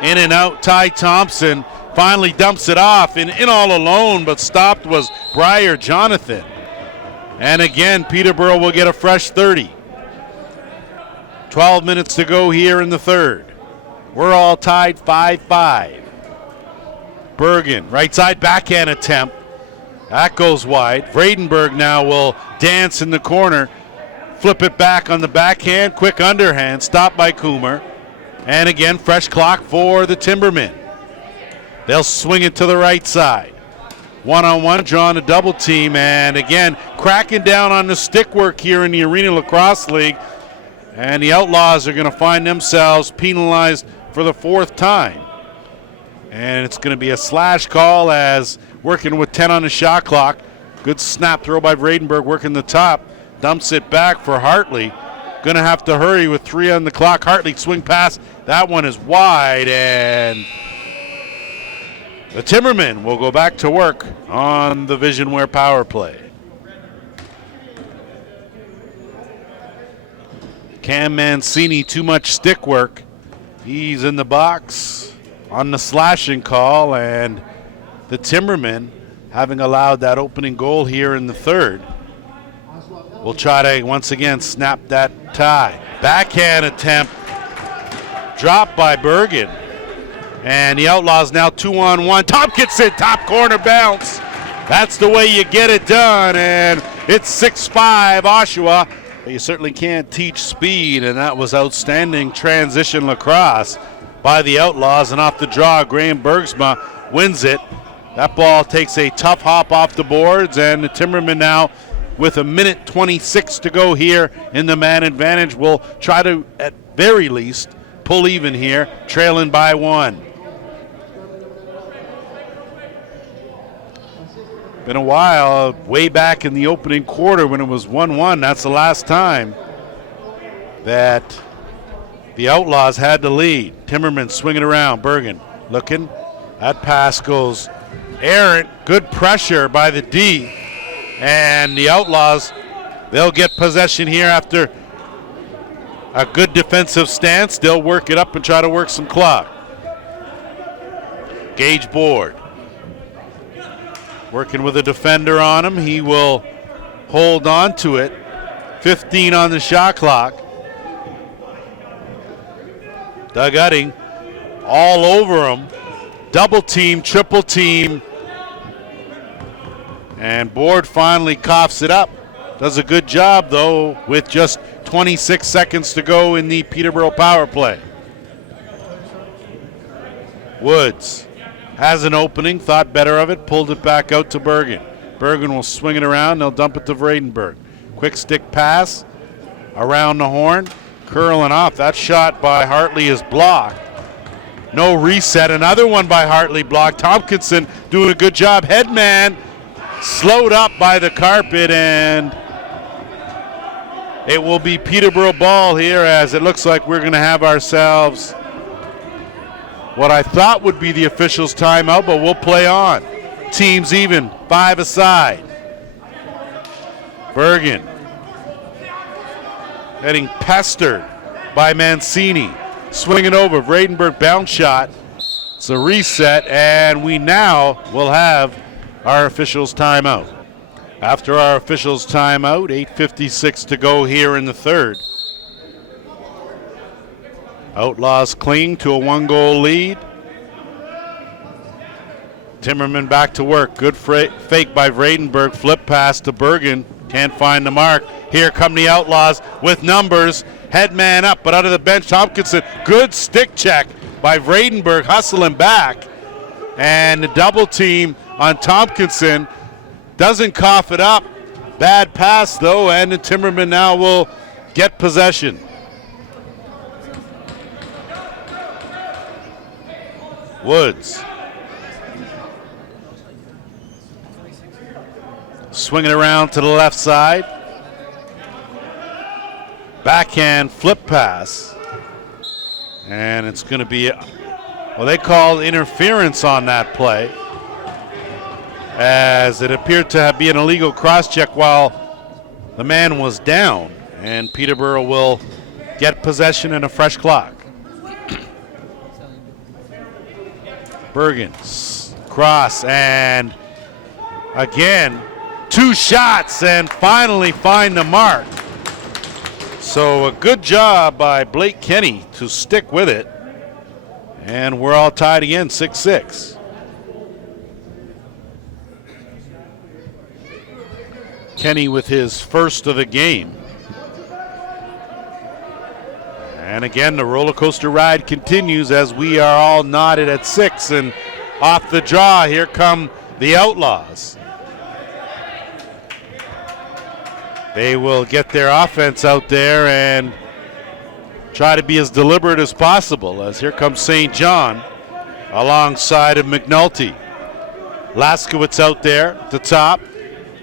In and out, Ty Thompson finally dumps it off, and in all alone, but stopped was Briar Jonathan. And again, Peterborough will get a fresh 30. 12 minutes to go here in the third. We're all tied 5-5. Bergen, right side backhand attempt. That goes wide. Vredenberg now will dance in the corner. Flip it back on the backhand, quick underhand, stopped by Coomer. And again, fresh clock for the Timbermen. They'll swing it to the right side. One-on-one, drawing a double team, and again, cracking down on the stick work here in the Arena Lacrosse League. And the Outlaws are going to find themselves penalized for the 4th time. And it's going to be a slash call, as working with 10 on the shot clock. Good snap throw by Vredenberg, working the top. Dumps it back for Hartley. Going to have to hurry with 3 on the clock. Hartley swing pass. That one is wide, and the Timbermen will go back to work on the Visionware power play. Cam Mancini, too much stick work. He's in the box on the slashing call, and the Timbermen, having allowed that opening goal here in the third, will try to once again snap that tie. Backhand attempt dropped by Bergen. And the Outlaws now 2-on-1. Tompkinson, top corner bounce. That's the way you get it done. And it's 6-5 Oshawa. But you certainly can't teach speed, and that was outstanding transition lacrosse by the Outlaws. And off the draw, Graham Bergsma wins it. That ball takes a tough hop off the boards, and the Timbermen now, with 1:26 to go here in the man advantage, will try to, at very least, pull even here, trailing by 1. Been a while, way back in the opening quarter when it was 1-1. That's the last time that the Outlaws had the lead. Timberman swinging around, Bergen looking. That pass goes errant. Good pressure by the D. And the Outlaws, they'll get possession here after a good defensive stance. They'll work it up and try to work some clock. Gage Board working with a defender on him. He will hold on to it. 15 on the shot clock. Doug Utting all over him. Double team, triple team. And Board finally coughs it up. Does a good job, though, with just 26 seconds to go in the Peterborough power play. Woods has an opening, thought better of it, pulled it back out to Bergen. Bergen will swing it around, they'll dump it to Vredenberg. Quick stick pass around the horn, curling off. That shot by Hartley is blocked. No reset, another one by Hartley blocked. Tompkinson doing a good job. Headman slowed up by the carpet, and it will be Peterborough ball here, as it looks like we're going to have ourselves what I thought would be the officials' timeout, but we'll play on. Teams even, 5 aside. Bergen getting pestered by Mancini. Swinging over, Vredenberg bounce shot. It's a reset, and we now will have our officials' timeout. After our officials' timeout, 8:56 to go here in the third. Outlaws cling to a 1-goal lead. Timbermen back to work. Good fake by Vredenberg. Flip pass to Bergen. Can't find the mark. Here come the Outlaws with numbers. Head man up, but out of the bench, Tompkinson. Good stick check by Vredenberg, hustling back. And the double team on Tompkinson doesn't cough it up. Bad pass, though, and the Timbermen now will get possession. Woods. Swinging around to the left side. Backhand flip pass. And it's going to be, well, they called interference on that play, as it appeared to be an illegal cross-check while the man was down. And Peterborough will get possession and a fresh clock. Bergen, cross, and again, 2 shots, and finally find the mark. So a good job by Blake Kenny to stick with it. And we're all tied again, 6-6. Kenny with his first of the game. And again, the roller coaster ride continues as we are all knotted at 6. And off the draw, here come the Outlaws. They will get their offense out there and try to be as deliberate as possible, as here comes St. John alongside of McNulty. Laskowitz out there at the top.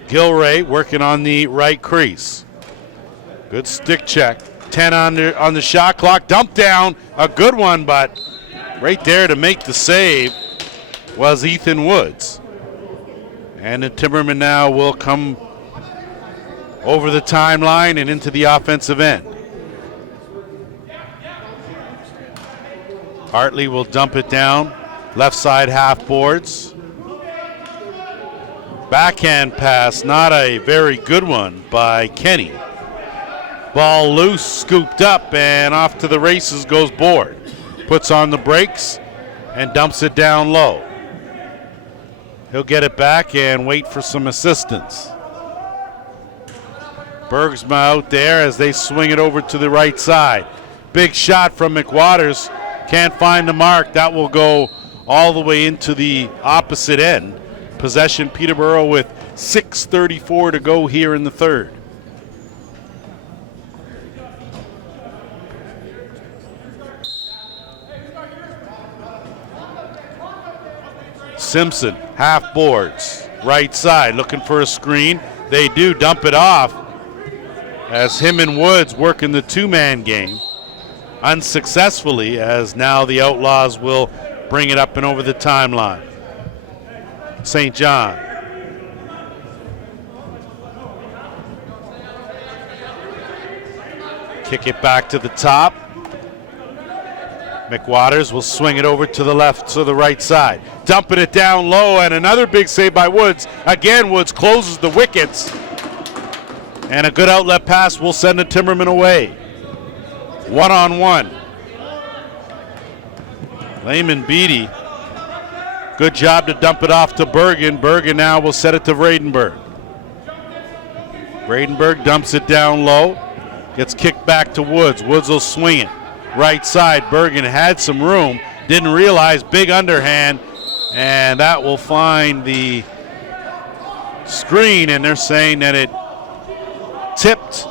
Gilray working on the right crease. Good stick check. 10 on the shot clock. Dump down, a good one, but right there to make the save was Ethan Woods. And the Timbermen now will come over the timeline and into the offensive end. Hartley will dump it down, left side half boards. Backhand pass, not a very good one by Kenny. Ball loose, scooped up, and off to the races goes Board. Puts on the brakes and dumps it down low. He'll get it back and wait for some assistance. Bergsma out there as they swing it over to the right side. Big shot from McWaters. Can't find the mark. That will go all the way into the opposite end. Possession Peterborough with 6:34 to go here in the third. Simpson, half boards, right side, looking for a screen. They do dump it off as him and Woods working the two-man game unsuccessfully, as now the Outlaws will bring it up and over the timeline. St. John. Kick it back to the top. McWaters will swing it over to the left, to the right side. Dumping it down low, and another big save by Woods. Again, Woods closes the wickets. And a good outlet pass will send the Timbermen away. 1-on-1. Layman Beatty. Good job to dump it off to Bergen. Bergen now will set it to Vredenberg. Vredenberg dumps it down low. Gets kicked back to Woods. Woods will swing it. Right side, Bergen had some room. Didn't realize, big underhand. And that will find the screen, and they're saying that it tipped.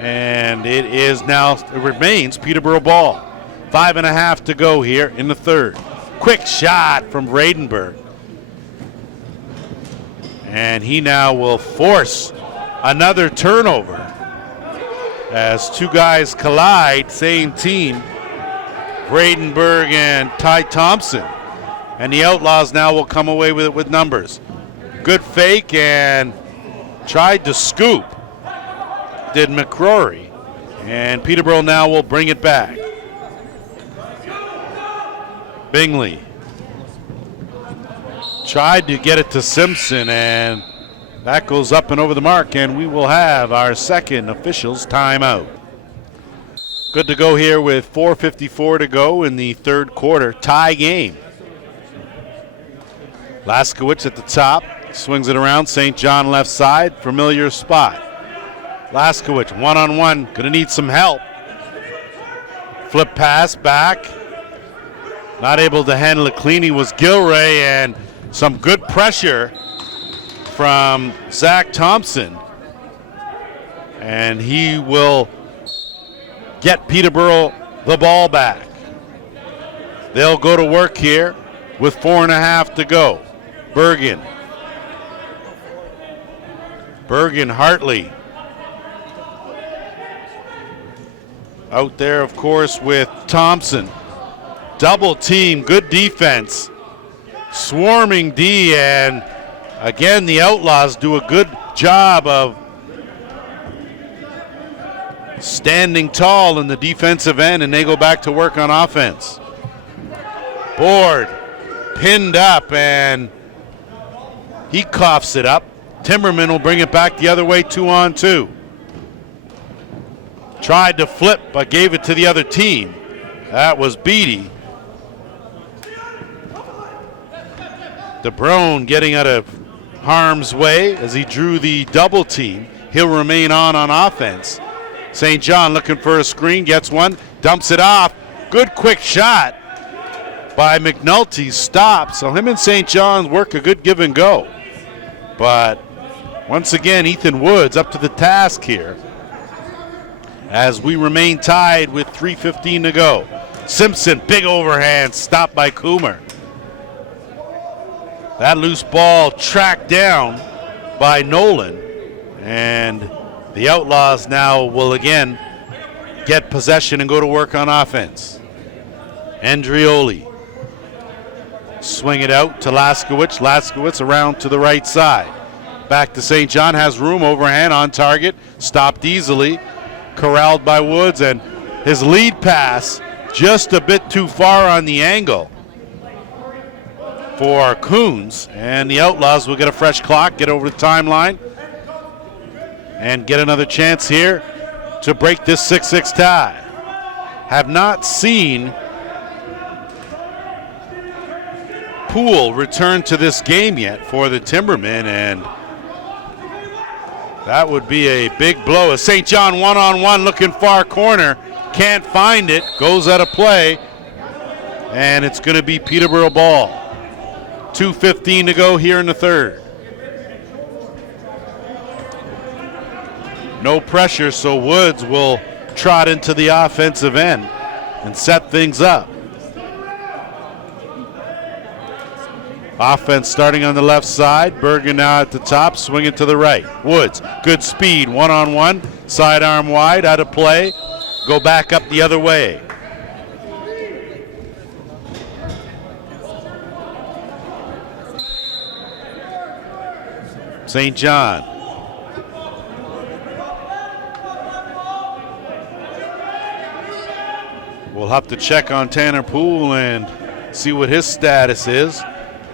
And it remains Peterborough ball. 5.5 to go here in the third. Quick shot from Vredenberg. And he now will force another turnover as two guys collide, same team, Vredenberg and Ty Thompson. And the Outlaws now will come away with it with numbers. Good fake and tried to scoop. did McCrory. And Peterborough now will bring it back. Bingley tried to get it to Simpson, and that goes up and over the mark, and we will have our second officials timeout. Good to go here with 4:54 to go in the third quarter. Tie game. Laskowicz at the top, swings it around. St. John left side, familiar spot. Laskowicz one-on-one, gonna need some help. Flip pass back. Not able to handle it clean. He was Gilray, and some good pressure from Zach Thompson. And he will get Peterborough the ball back. They'll go to work here with 4.5 to go. Bergen, Hartley. Out there, of course, with Thompson. Double team, good defense. Swarming D, and again, the Outlaws do a good job of standing tall in the defensive end, and they go back to work on offense. Board, pinned up, and he coughs it up. Timbermen will bring it back the other way, 2-on-2. Tried to flip, but gave it to the other team. That was Beattie. DeBrone getting out of harm's way as he drew the double team. He'll remain on offense. St. John looking for a screen, gets one, dumps it off. Good quick shot by McNulty, stopped. So him and St. John's work a good give and go. But once again, Ethan Woods up to the task here as we remain tied with 3:15 to go. Simpson, big overhand, stopped by Coomer. That loose ball tracked down by Nolan, and the Outlaws now will again get possession and go to work on offense. Andrioli, swing it out to Laskowicz. Laskowicz around to the right side. Back to St. John, has room, overhand on target, stopped easily, corralled by Woods, and his lead pass just a bit too far on the angle for Coons, and the Outlaws will get a fresh clock, get over the timeline, and get another chance here to break this 6-6 tie. Have not seen Poole return to this game yet for the Timbermen, and that would be a big blow. As St. John one-on-one looking far corner, can't find it, goes out of play, and it's going to be Peterborough ball. 2:15 to go here in the third. No pressure, so Woods will trot into the offensive end and set things up. Offense starting on the left side. Bergen now at the top, swinging to the right. Woods, good speed, one-on-one, sidearm wide, out of play. Go back up the other way. St. John. We'll have to check on Tanner Poole and see what his status is.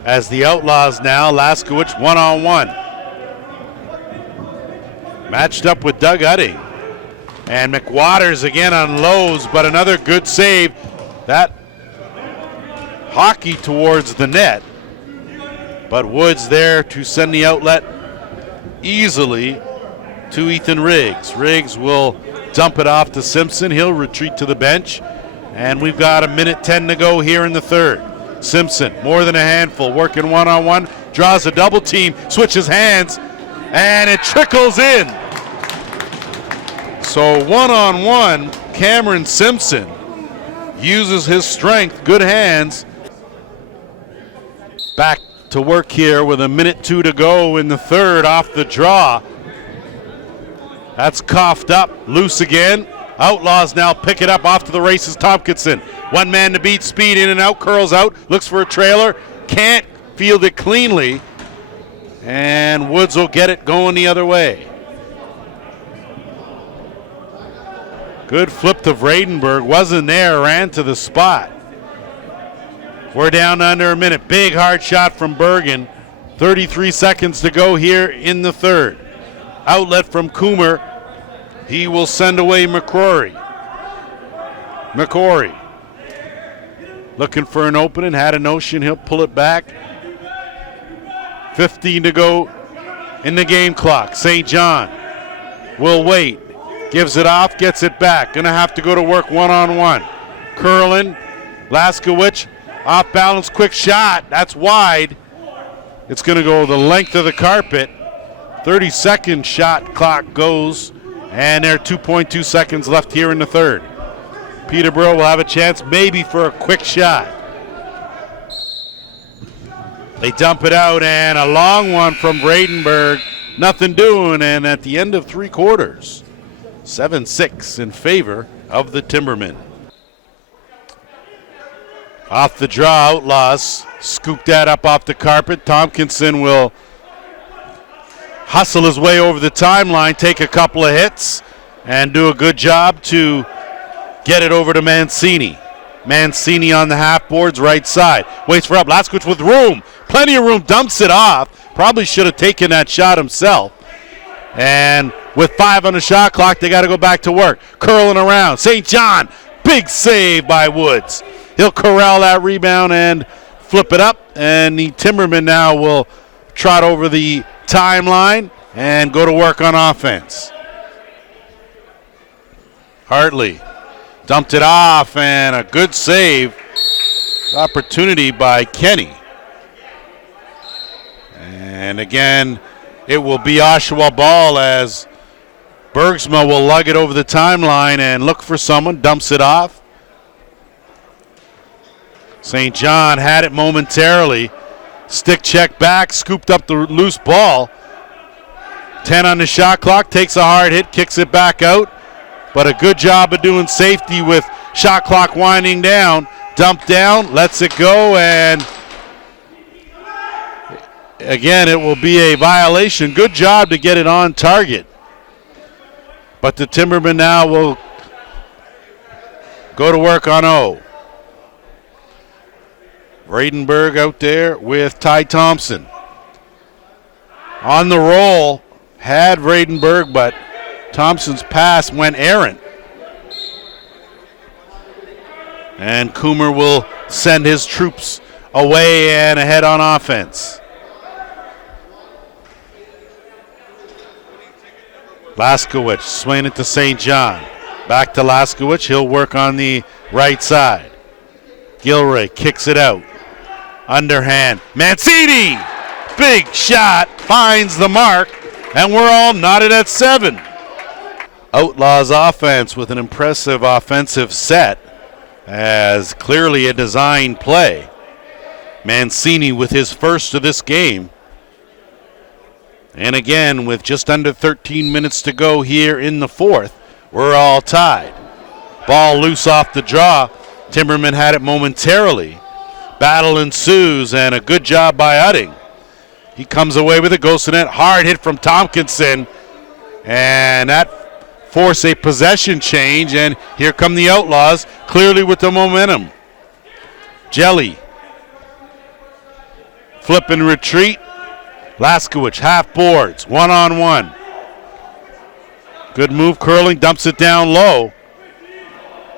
As the Outlaws now, Laskowicz one-on-one. Matched up with Doug Udding. And McWaters again on lows, but another good save. That hockey towards the net. But Woods there to send the outlet easily to Ethan Riggs. Riggs will dump it off to Simpson. He'll retreat to the bench. And we've got 1:10 to go here in the third. Simpson, more than a handful, working one-on-one, draws a double team, switches hands, and it trickles in. So one-on-one, Cameron Simpson uses his strength, good hands. Back to work here with 1:02 to go in the third off the draw. That's coughed up, loose again. Outlaws now pick it up off to the races. Tompkinson, one man to beat, speed in and out, curls out, looks for a trailer, can't field it cleanly, and Woods will get it going the other way. Good flip to Vredenberg. Wasn't there, ran to the spot. We're down under a minute. Big hard shot from Bergen. 33 seconds to go here in the third. Outlet from Coomer. He will send away McCrory. McCrory looking for an opening. Had a notion he'll pull it back. 15 to go in the game clock. St. John will wait. Gives it off, gets it back. Gonna have to go to work one-on-one. Curlin, Laskowicz, off balance, quick shot. That's wide. It's gonna go the length of the carpet. 30-second shot clock goes, and there are 2.2 seconds left here in the third. Peterborough will have a chance maybe for a quick shot. They dump it out, and a long one from Vredenberg. Nothing doing, and at the end of three quarters, 7-6 in favor of the Timbermen. Off the draw, Outlaws scoop that up off the carpet. Tompkinson will hustle his way over the timeline, take a couple of hits, and do a good job to get it over to Mancini. Mancini on the half boards, right side. Waits for up. Laskowicz with room. Plenty of room. Dumps it off. Probably should have taken that shot himself. And with 5 on the shot clock, they got to go back to work. Curling around. St. John. Big save by Woods. He'll corral that rebound and flip it up. And the Timbermen now will trot over the timeline and go to work on offense. Hartley dumped it off, and a good save. Opportunity by Kenny. And again, it will be Oshawa ball as Bergsma will lug it over the timeline and look for someone, dumps it off. St. John had it momentarily. Stick check back, scooped up the loose ball. 10 on the shot clock, takes a hard hit, kicks it back out. But a good job of doing safety with shot clock winding down. Dumped down, lets it go, and again, it will be a violation. Good job to get it on target. But the Timbermen now will go to work on O. Vredenberg out there with Ty Thompson. On the roll, had Vredenberg, but Thompson's pass went errant. And Coomer will send his troops away and ahead on offense. Laskowicz swinging it to St. John. Back to Laskowicz. He'll work on the right side. Gilray kicks it out. Underhand. Mancini! Big shot. Finds the mark. And we're all knotted at 7. Outlaws offense with an impressive offensive set as clearly a design play. Mancini with his first of this game. And again, with just under 13 minutes to go here in the fourth, we're all tied. Ball loose off the draw. Timberman had it momentarily. Battle ensues, and a good job by Utting. He comes away with it, goes to net. Hard hit from Tompkinson, and that forced a possession change, and here come the Outlaws, clearly with the momentum. Jelly. Flip and retreat. Laskowicz, half boards, one-on-one. Good move, curling, dumps it down low.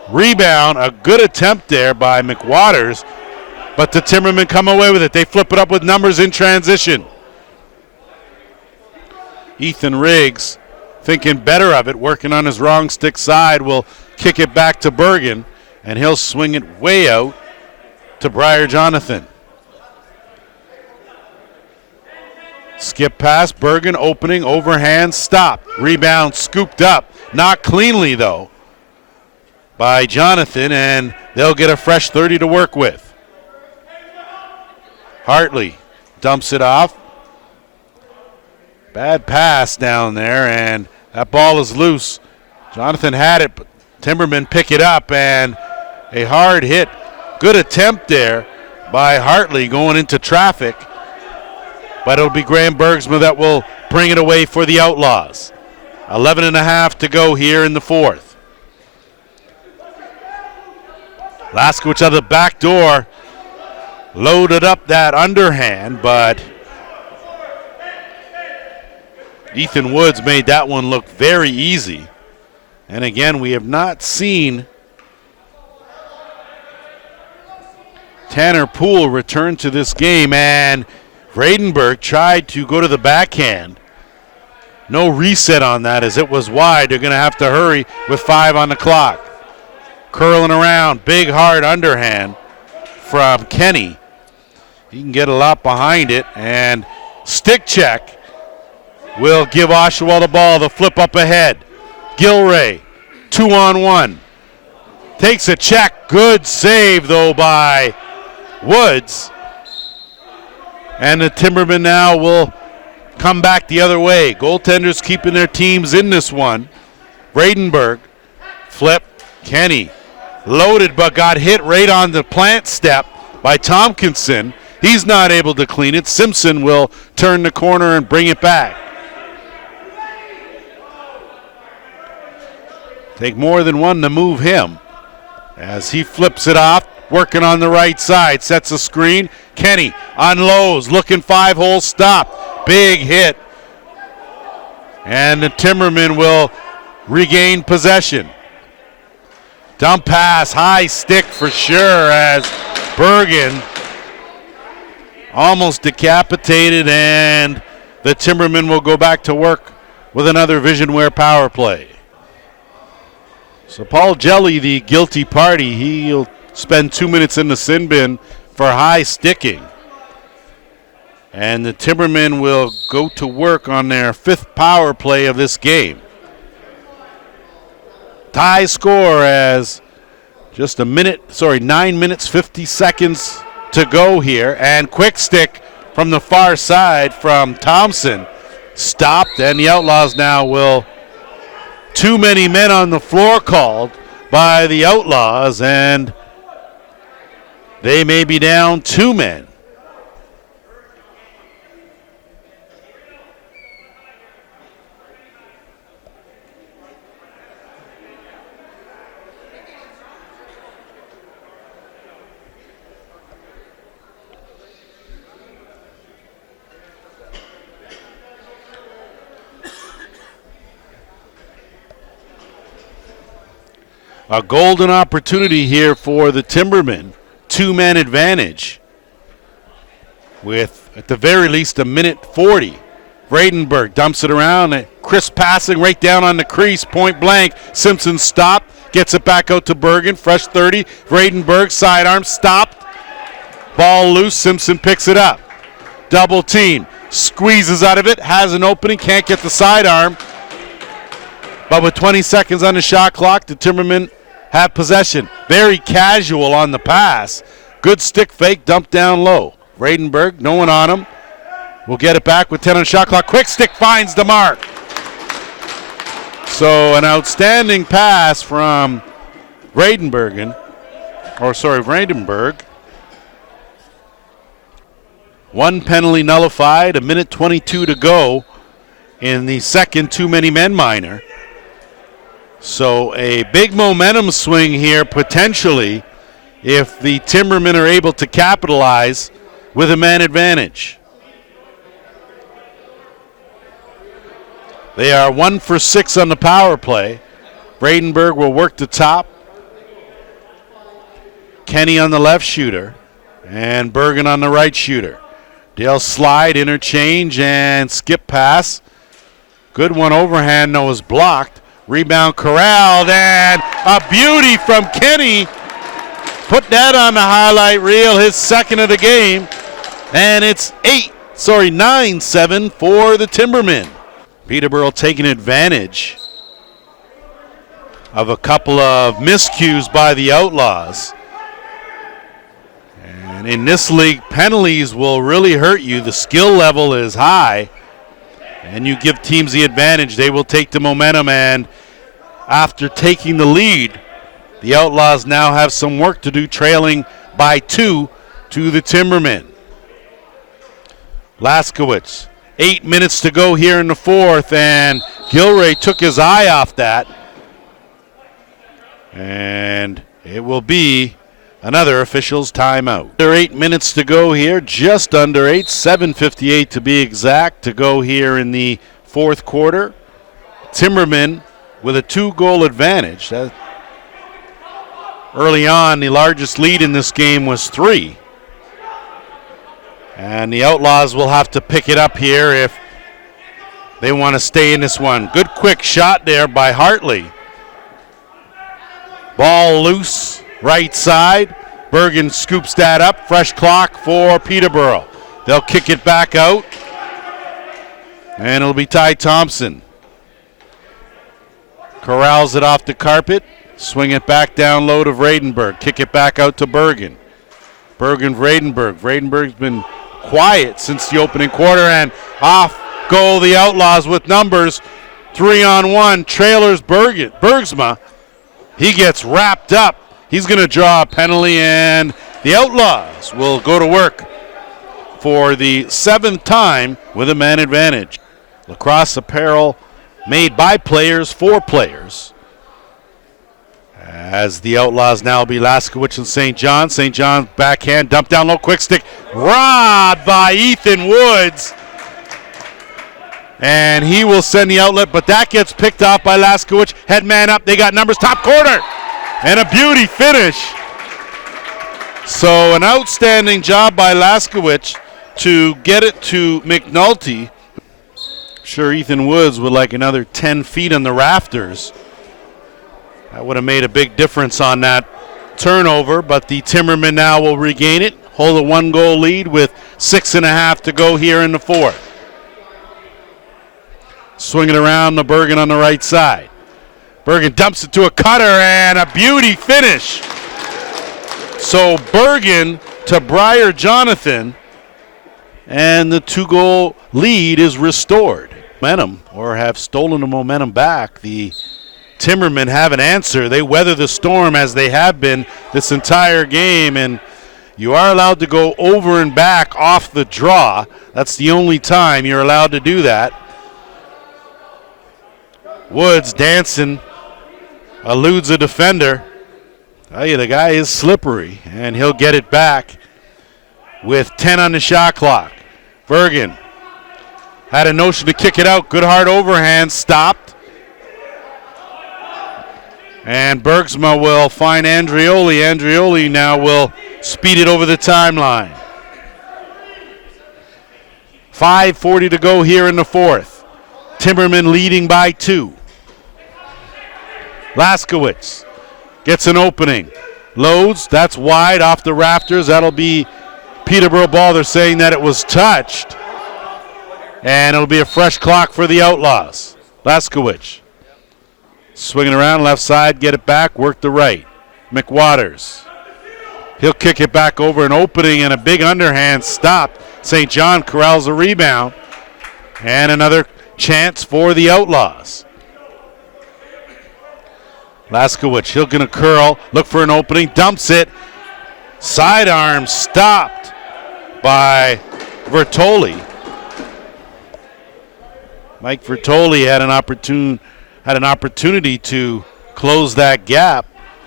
Rebound, a good attempt there by McWaters, but the Timbermen come away with it. They flip it up with numbers in transition. Ethan Riggs, thinking better of it, working on his wrong stick side, will kick it back to Bergen, and he'll swing it way out to Briar Jonathan. Skip pass, Bergen opening, overhand, stop. Rebound scooped up, not cleanly though, by Jonathan, and they'll get a fresh 30 to work with. Hartley dumps it off. Bad pass down there, and that ball is loose. Jonathan had it, but Timbermen pick it up, and a hard hit. Good attempt there by Hartley going into traffic, but it'll be Graham Bergsma that will bring it away for the Outlaws. 11 and a half to go here in the fourth. Laskowicz out of the back door loaded up that underhand, but Ethan Woods made that one look very easy. And again, we have not seen Tanner Poole return to this game, and Vredenberg tried to go to the backhand. No reset on that as it was wide. They're going to have to hurry with 5 on the clock. Curling around, big hard underhand from Kenny. He can get a lot behind it, and stick check will give Oshawa the ball. The flip up ahead. Gilray, 2-on-1. Takes a check. Good save, though, by Woods. And the Timbermen now will come back the other way. Goaltenders keeping their teams in this one. Vredenberg, flip. Kenny, loaded but got hit right on the plant step by Tompkinson. He's not able to clean it. Simpson will turn the corner and bring it back. Take more than one to move him as he flips it off, working on the right side, sets a screen. Kenny on lows, looking 5-hole stop. Big hit. And the Timbermen will regain possession. Dump pass, high stick for sure as Bergen almost decapitated, and the Timbermen will go back to work with another Visionware power play. So Paul Jelly, the guilty party, he'll spend 2 minutes in the sin bin for high sticking. And the Timbermen will go to work on their 5th power play of this game. Tie score as just 9 minutes, 50 seconds to go here. And quick stick from the far side from Thompson. Stopped, and the Outlaws now will too many men on the floor called by the Outlaws, and they may be down 2 men. A golden opportunity here for the Timbermen. 2-man advantage with, at the very least, 1:40. Vredenberg dumps it around. Crisp passing right down on the crease, point blank. Simpson stopped, gets it back out to Bergen. Fresh 30. Vredenberg, sidearm, stopped. Ball loose. Simpson picks it up. Double team. Squeezes out of it. Has an opening. Can't get the sidearm. But with 20 seconds on the shot clock, the Timbermen have possession. Very casual on the pass. Good stick fake, dumped down low. Vredenberg, no one on him. Will get it back with 10 on the shot clock. Quick stick finds the mark. So an outstanding pass from Vredenberg. 1 penalty nullified, 1:22 to go in the second too many men minor. So a big momentum swing here potentially if the Timbermen are able to capitalize with a man advantage. They are 1 for 6 on the power play. Vredenberg will work the top. Kenny on the left shooter and Bergen on the right shooter. They'll slide, interchange, and skip pass. Good one overhand, though, is blocked. Rebound corralled, and a beauty from Kenny. Put that on the highlight reel, his second of the game. And it's 9-7 for the Timbermen. Peterborough taking advantage of a couple of miscues by the Outlaws. And in this league, penalties will really hurt you. The skill level is high. And you give teams the advantage, they will take the momentum, and after taking the lead, the Outlaws now have some work to do, trailing by 2 to the Timbermen. Laskowicz, 8 minutes to go here in the 4th, and Gilray took his eye off that. And it will be Another official's timeout. Under 8 minutes to go here, just under 8, 7:58 to be exact to go here in the fourth quarter. Timbermen with a 2-goal advantage. Early on, the largest lead in this game was 3. And the Outlaws will have to pick it up here if they want to stay in this one. Good quick shot there by Hartley. Ball loose, right side. Bergen scoops that up. Fresh clock for Peterborough. They'll kick it back out. And it'll be Ty Thompson. Corrals it off the carpet. Swing it back down low to Vredenberg. Kick it back out to Bergen. Vredenberg. Vredenberg's been quiet since the opening quarter, and off go the Outlaws with numbers. 3-on-1. Trailers Bergsma. He gets wrapped up. He's going to draw a penalty, and the Outlaws will go to work for the 7th time with a man advantage. Lacrosse apparel made by players for players. As the Outlaws now be Laskowicz and St. John. St. John's backhand, dump down low, quick stick. Robbed by Ethan Woods. And he will send the outlet, but that gets picked off by Laskowicz. Head man up, they got numbers, top corner. And a beauty finish. So an outstanding job by Laskowicz to get it to McNulty. Sure, Ethan Woods would like another 10 feet on the rafters. That would have made a big difference on that turnover, but the Timbermen now will regain it, hold a 1-goal lead with 6.5 to go here in the fourth. Swinging around to Bergen on the right side. Bergen dumps it to a cutter, and a beauty finish. So Bergen to Breyer Jonathan, and the 2-goal lead is restored. Momentum, or have stolen the momentum back. The Timbermen have an answer. They weather the storm as they have been this entire game, and you are allowed to go over and back off the draw. That's the only time you're allowed to do that. Woods dancing, eludes a defender. I tell you, the guy is slippery, and he'll get it back with 10 on the shot clock. Bergen had a notion to kick it out. Good hard overhand, stopped. And Bergsma will find Andrioli. Andrioli now will speed it over the timeline. 5:40 to go here in the fourth. Timbermen leading by 2. Laskowicz gets an opening. Loads, that's wide off the rafters. That'll be Peterborough ball. They're saying that it was touched. And it'll be a fresh clock for the Outlaws. Laskowicz swinging around left side, get it back, work the right. McWaters. He'll kick it back over, an opening and a big underhand stop. St. John corrals a rebound. And another chance for the Outlaws. Laskowicz, he'll gonna curl, look for an opening, dumps it. Sidearm stopped by Vertoli. Mike Vertoli had an opportunity to close that gap.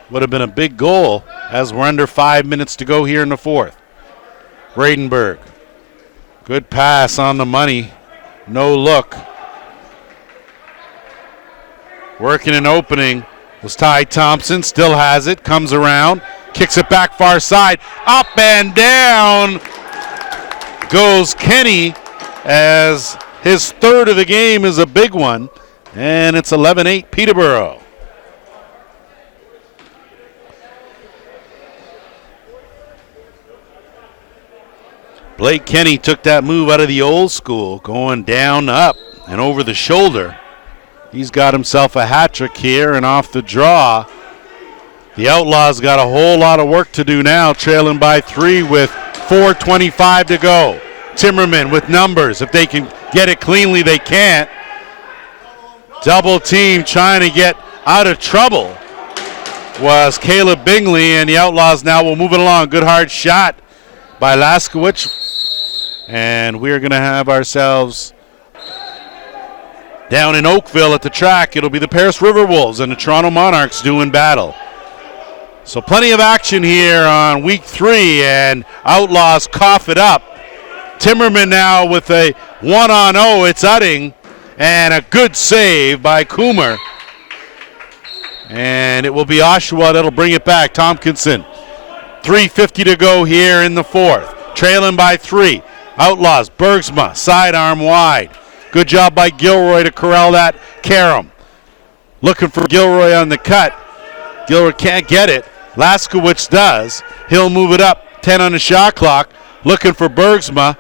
Would have been a big goal as we're under 5 minutes to go here in the fourth. Vredenberg, good pass on the money, no look. Working an opening was Ty Thompson, still has it, comes around, kicks it back far side, up and down goes Kenny as his third of the game is a big one, and it's 11-8 Peterborough. Blake Kenny took that move out of the old school, going down, up, and over the shoulder. He's got himself a hat trick here, and off the draw, the Outlaws got a whole lot of work to do now, trailing by 3 with 4:25 to go. Timbermen with numbers. If they can get it cleanly, they can't. Double team trying to get out of trouble was Caleb Bingley, and the Outlaws now will move it along. Good hard shot by Laskowicz. And we're going to have ourselves down in Oakville at the track. It'll be the Paris River Wolves and the Toronto Monarchs doing battle. So plenty of action here on week 3, and Outlaws cough it up. Timbermen now with a 1-on-0. It's Utting, and a good save by Coomer. And it will be Oshawa that'll bring it back. Tompkinson, 3:50 to go here in the 4th. Trailing by 3. Outlaws, Bergsma, sidearm wide. Good job by Gilroy to corral that Karam. Looking for Gilroy on the cut. Gilroy can't get it. Laskowicz does. He'll move it up. 10 on the shot clock. Looking for Bergsma.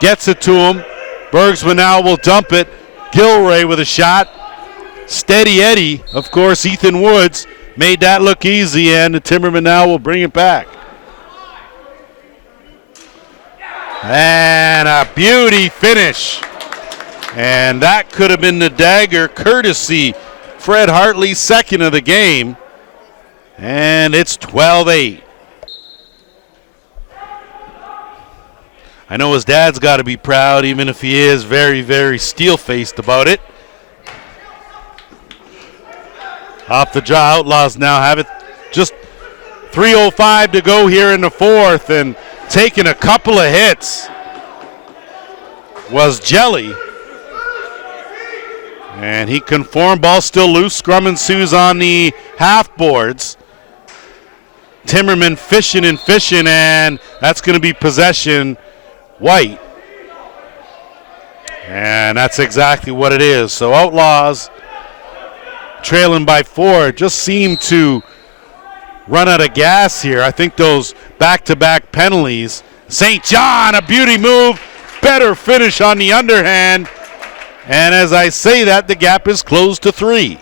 Gets it to him. Bergsma now will dump it. Gilroy with a shot. Steady Eddie, of course, Ethan Woods made that look easy, and the Timbermen now will bring it back. And a beauty finish. And that could have been the dagger, courtesy Fred Hartley, second of the game. And it's 12-8. I know his dad's got to be proud, even if he is very, very steel-faced about it. Off the draw, Outlaws now have it. Just 3:05 to go here in the 4th, and taking a couple of hits was Jelly. And he conformed, ball still loose. Scrum ensues on the half boards. Timbermen fishing, and that's going to be possession White. And that's exactly what it is. So Outlaws trailing by 4 just seem to run out of gas here. I think those back-to-back penalties. St. John, a beauty move. Better finish on the underhand. And as I say that, the gap is closed to 3.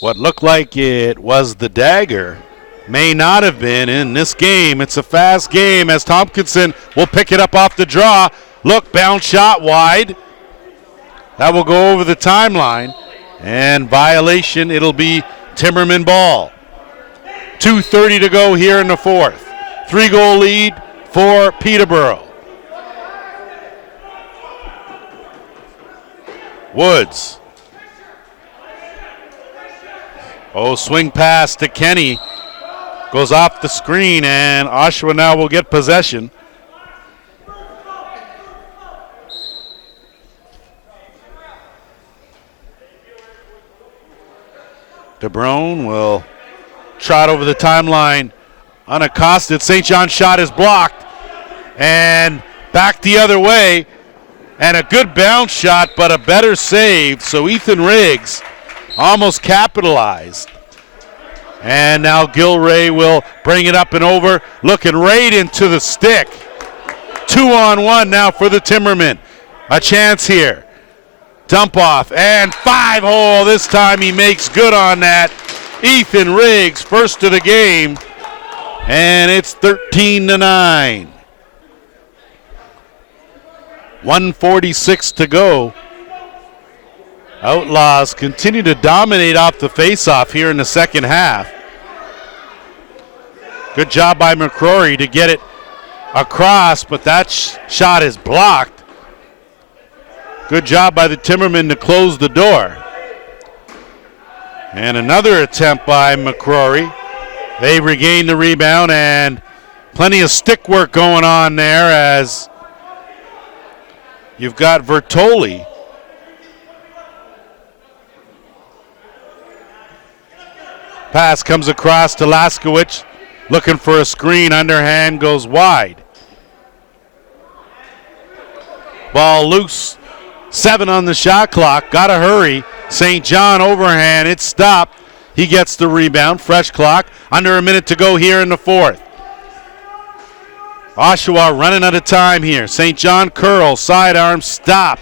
What looked like it was the dagger may not have been in this game. It's a fast game as Tompkinson will pick it up off the draw. Look, bounce shot wide. That will go over the timeline. And violation, it'll be Timberman ball. 2:30 to go here in the 4th. 3-goal lead for Peterborough. Woods. Oh, swing pass to Kenny. Goes off the screen, and Oshawa now will get possession. DeBrone will trot over the timeline unaccosted. St. John's shot is blocked, and back the other way. And a good bounce shot, but a better save. So Ethan Riggs almost capitalized. And now Gilray will bring it up and over, looking right into the stick. 2-on-1 now for the Timbermen. A chance here. Dump off and 5-hole. This time he makes good on that. Ethan Riggs, first of the game. And it's 13-9. 1:46 to go. Outlaws continue to dominate off the faceoff here in the second half. Good job by McCrory to get it across, but that shot is blocked. Good job by the Timbermen to close the door. And another attempt by McCrory. They regain the rebound, and plenty of stick work going on there as you've got Vertoli. Pass comes across to Laskowicz, looking for a screen. Underhand goes wide. Ball loose. 7 on the shot clock. Got to hurry. St. John overhand. It's stopped. He gets the rebound. Fresh clock. Under a minute to go here in the 4th. Oshawa running out of time here. St. John curl, sidearm, stop.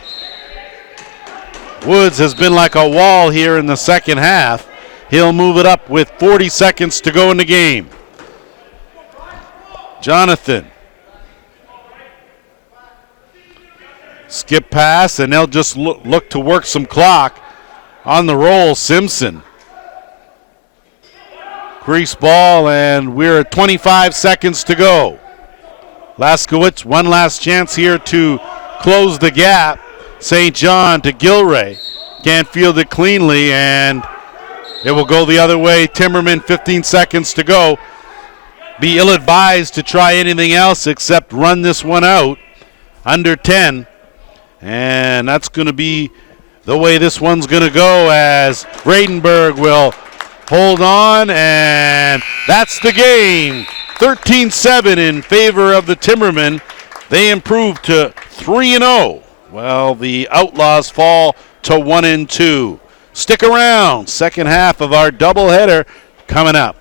Woods has been like a wall here in the second half. He'll move it up with 40 seconds to go in the game. Jonathan. Skip pass, and they'll just look to work some clock. On the roll, Simpson. Crease ball, and we're at 25 seconds to go. Laskowicz, one last chance here to close the gap. St. John to Gilray. Can't field it cleanly, and It will go the other way. Timbermen, 15 seconds to go. Be ill-advised to try anything else except run this one out under 10. And that's going to be the way this one's going to go, as Bradenburg will hold on, and that's the game. 13-7 in favor of the Timbermen. They improve to 3-0. Well, the Outlaws fall to 1-2. Stick around. Second half of our doubleheader coming up.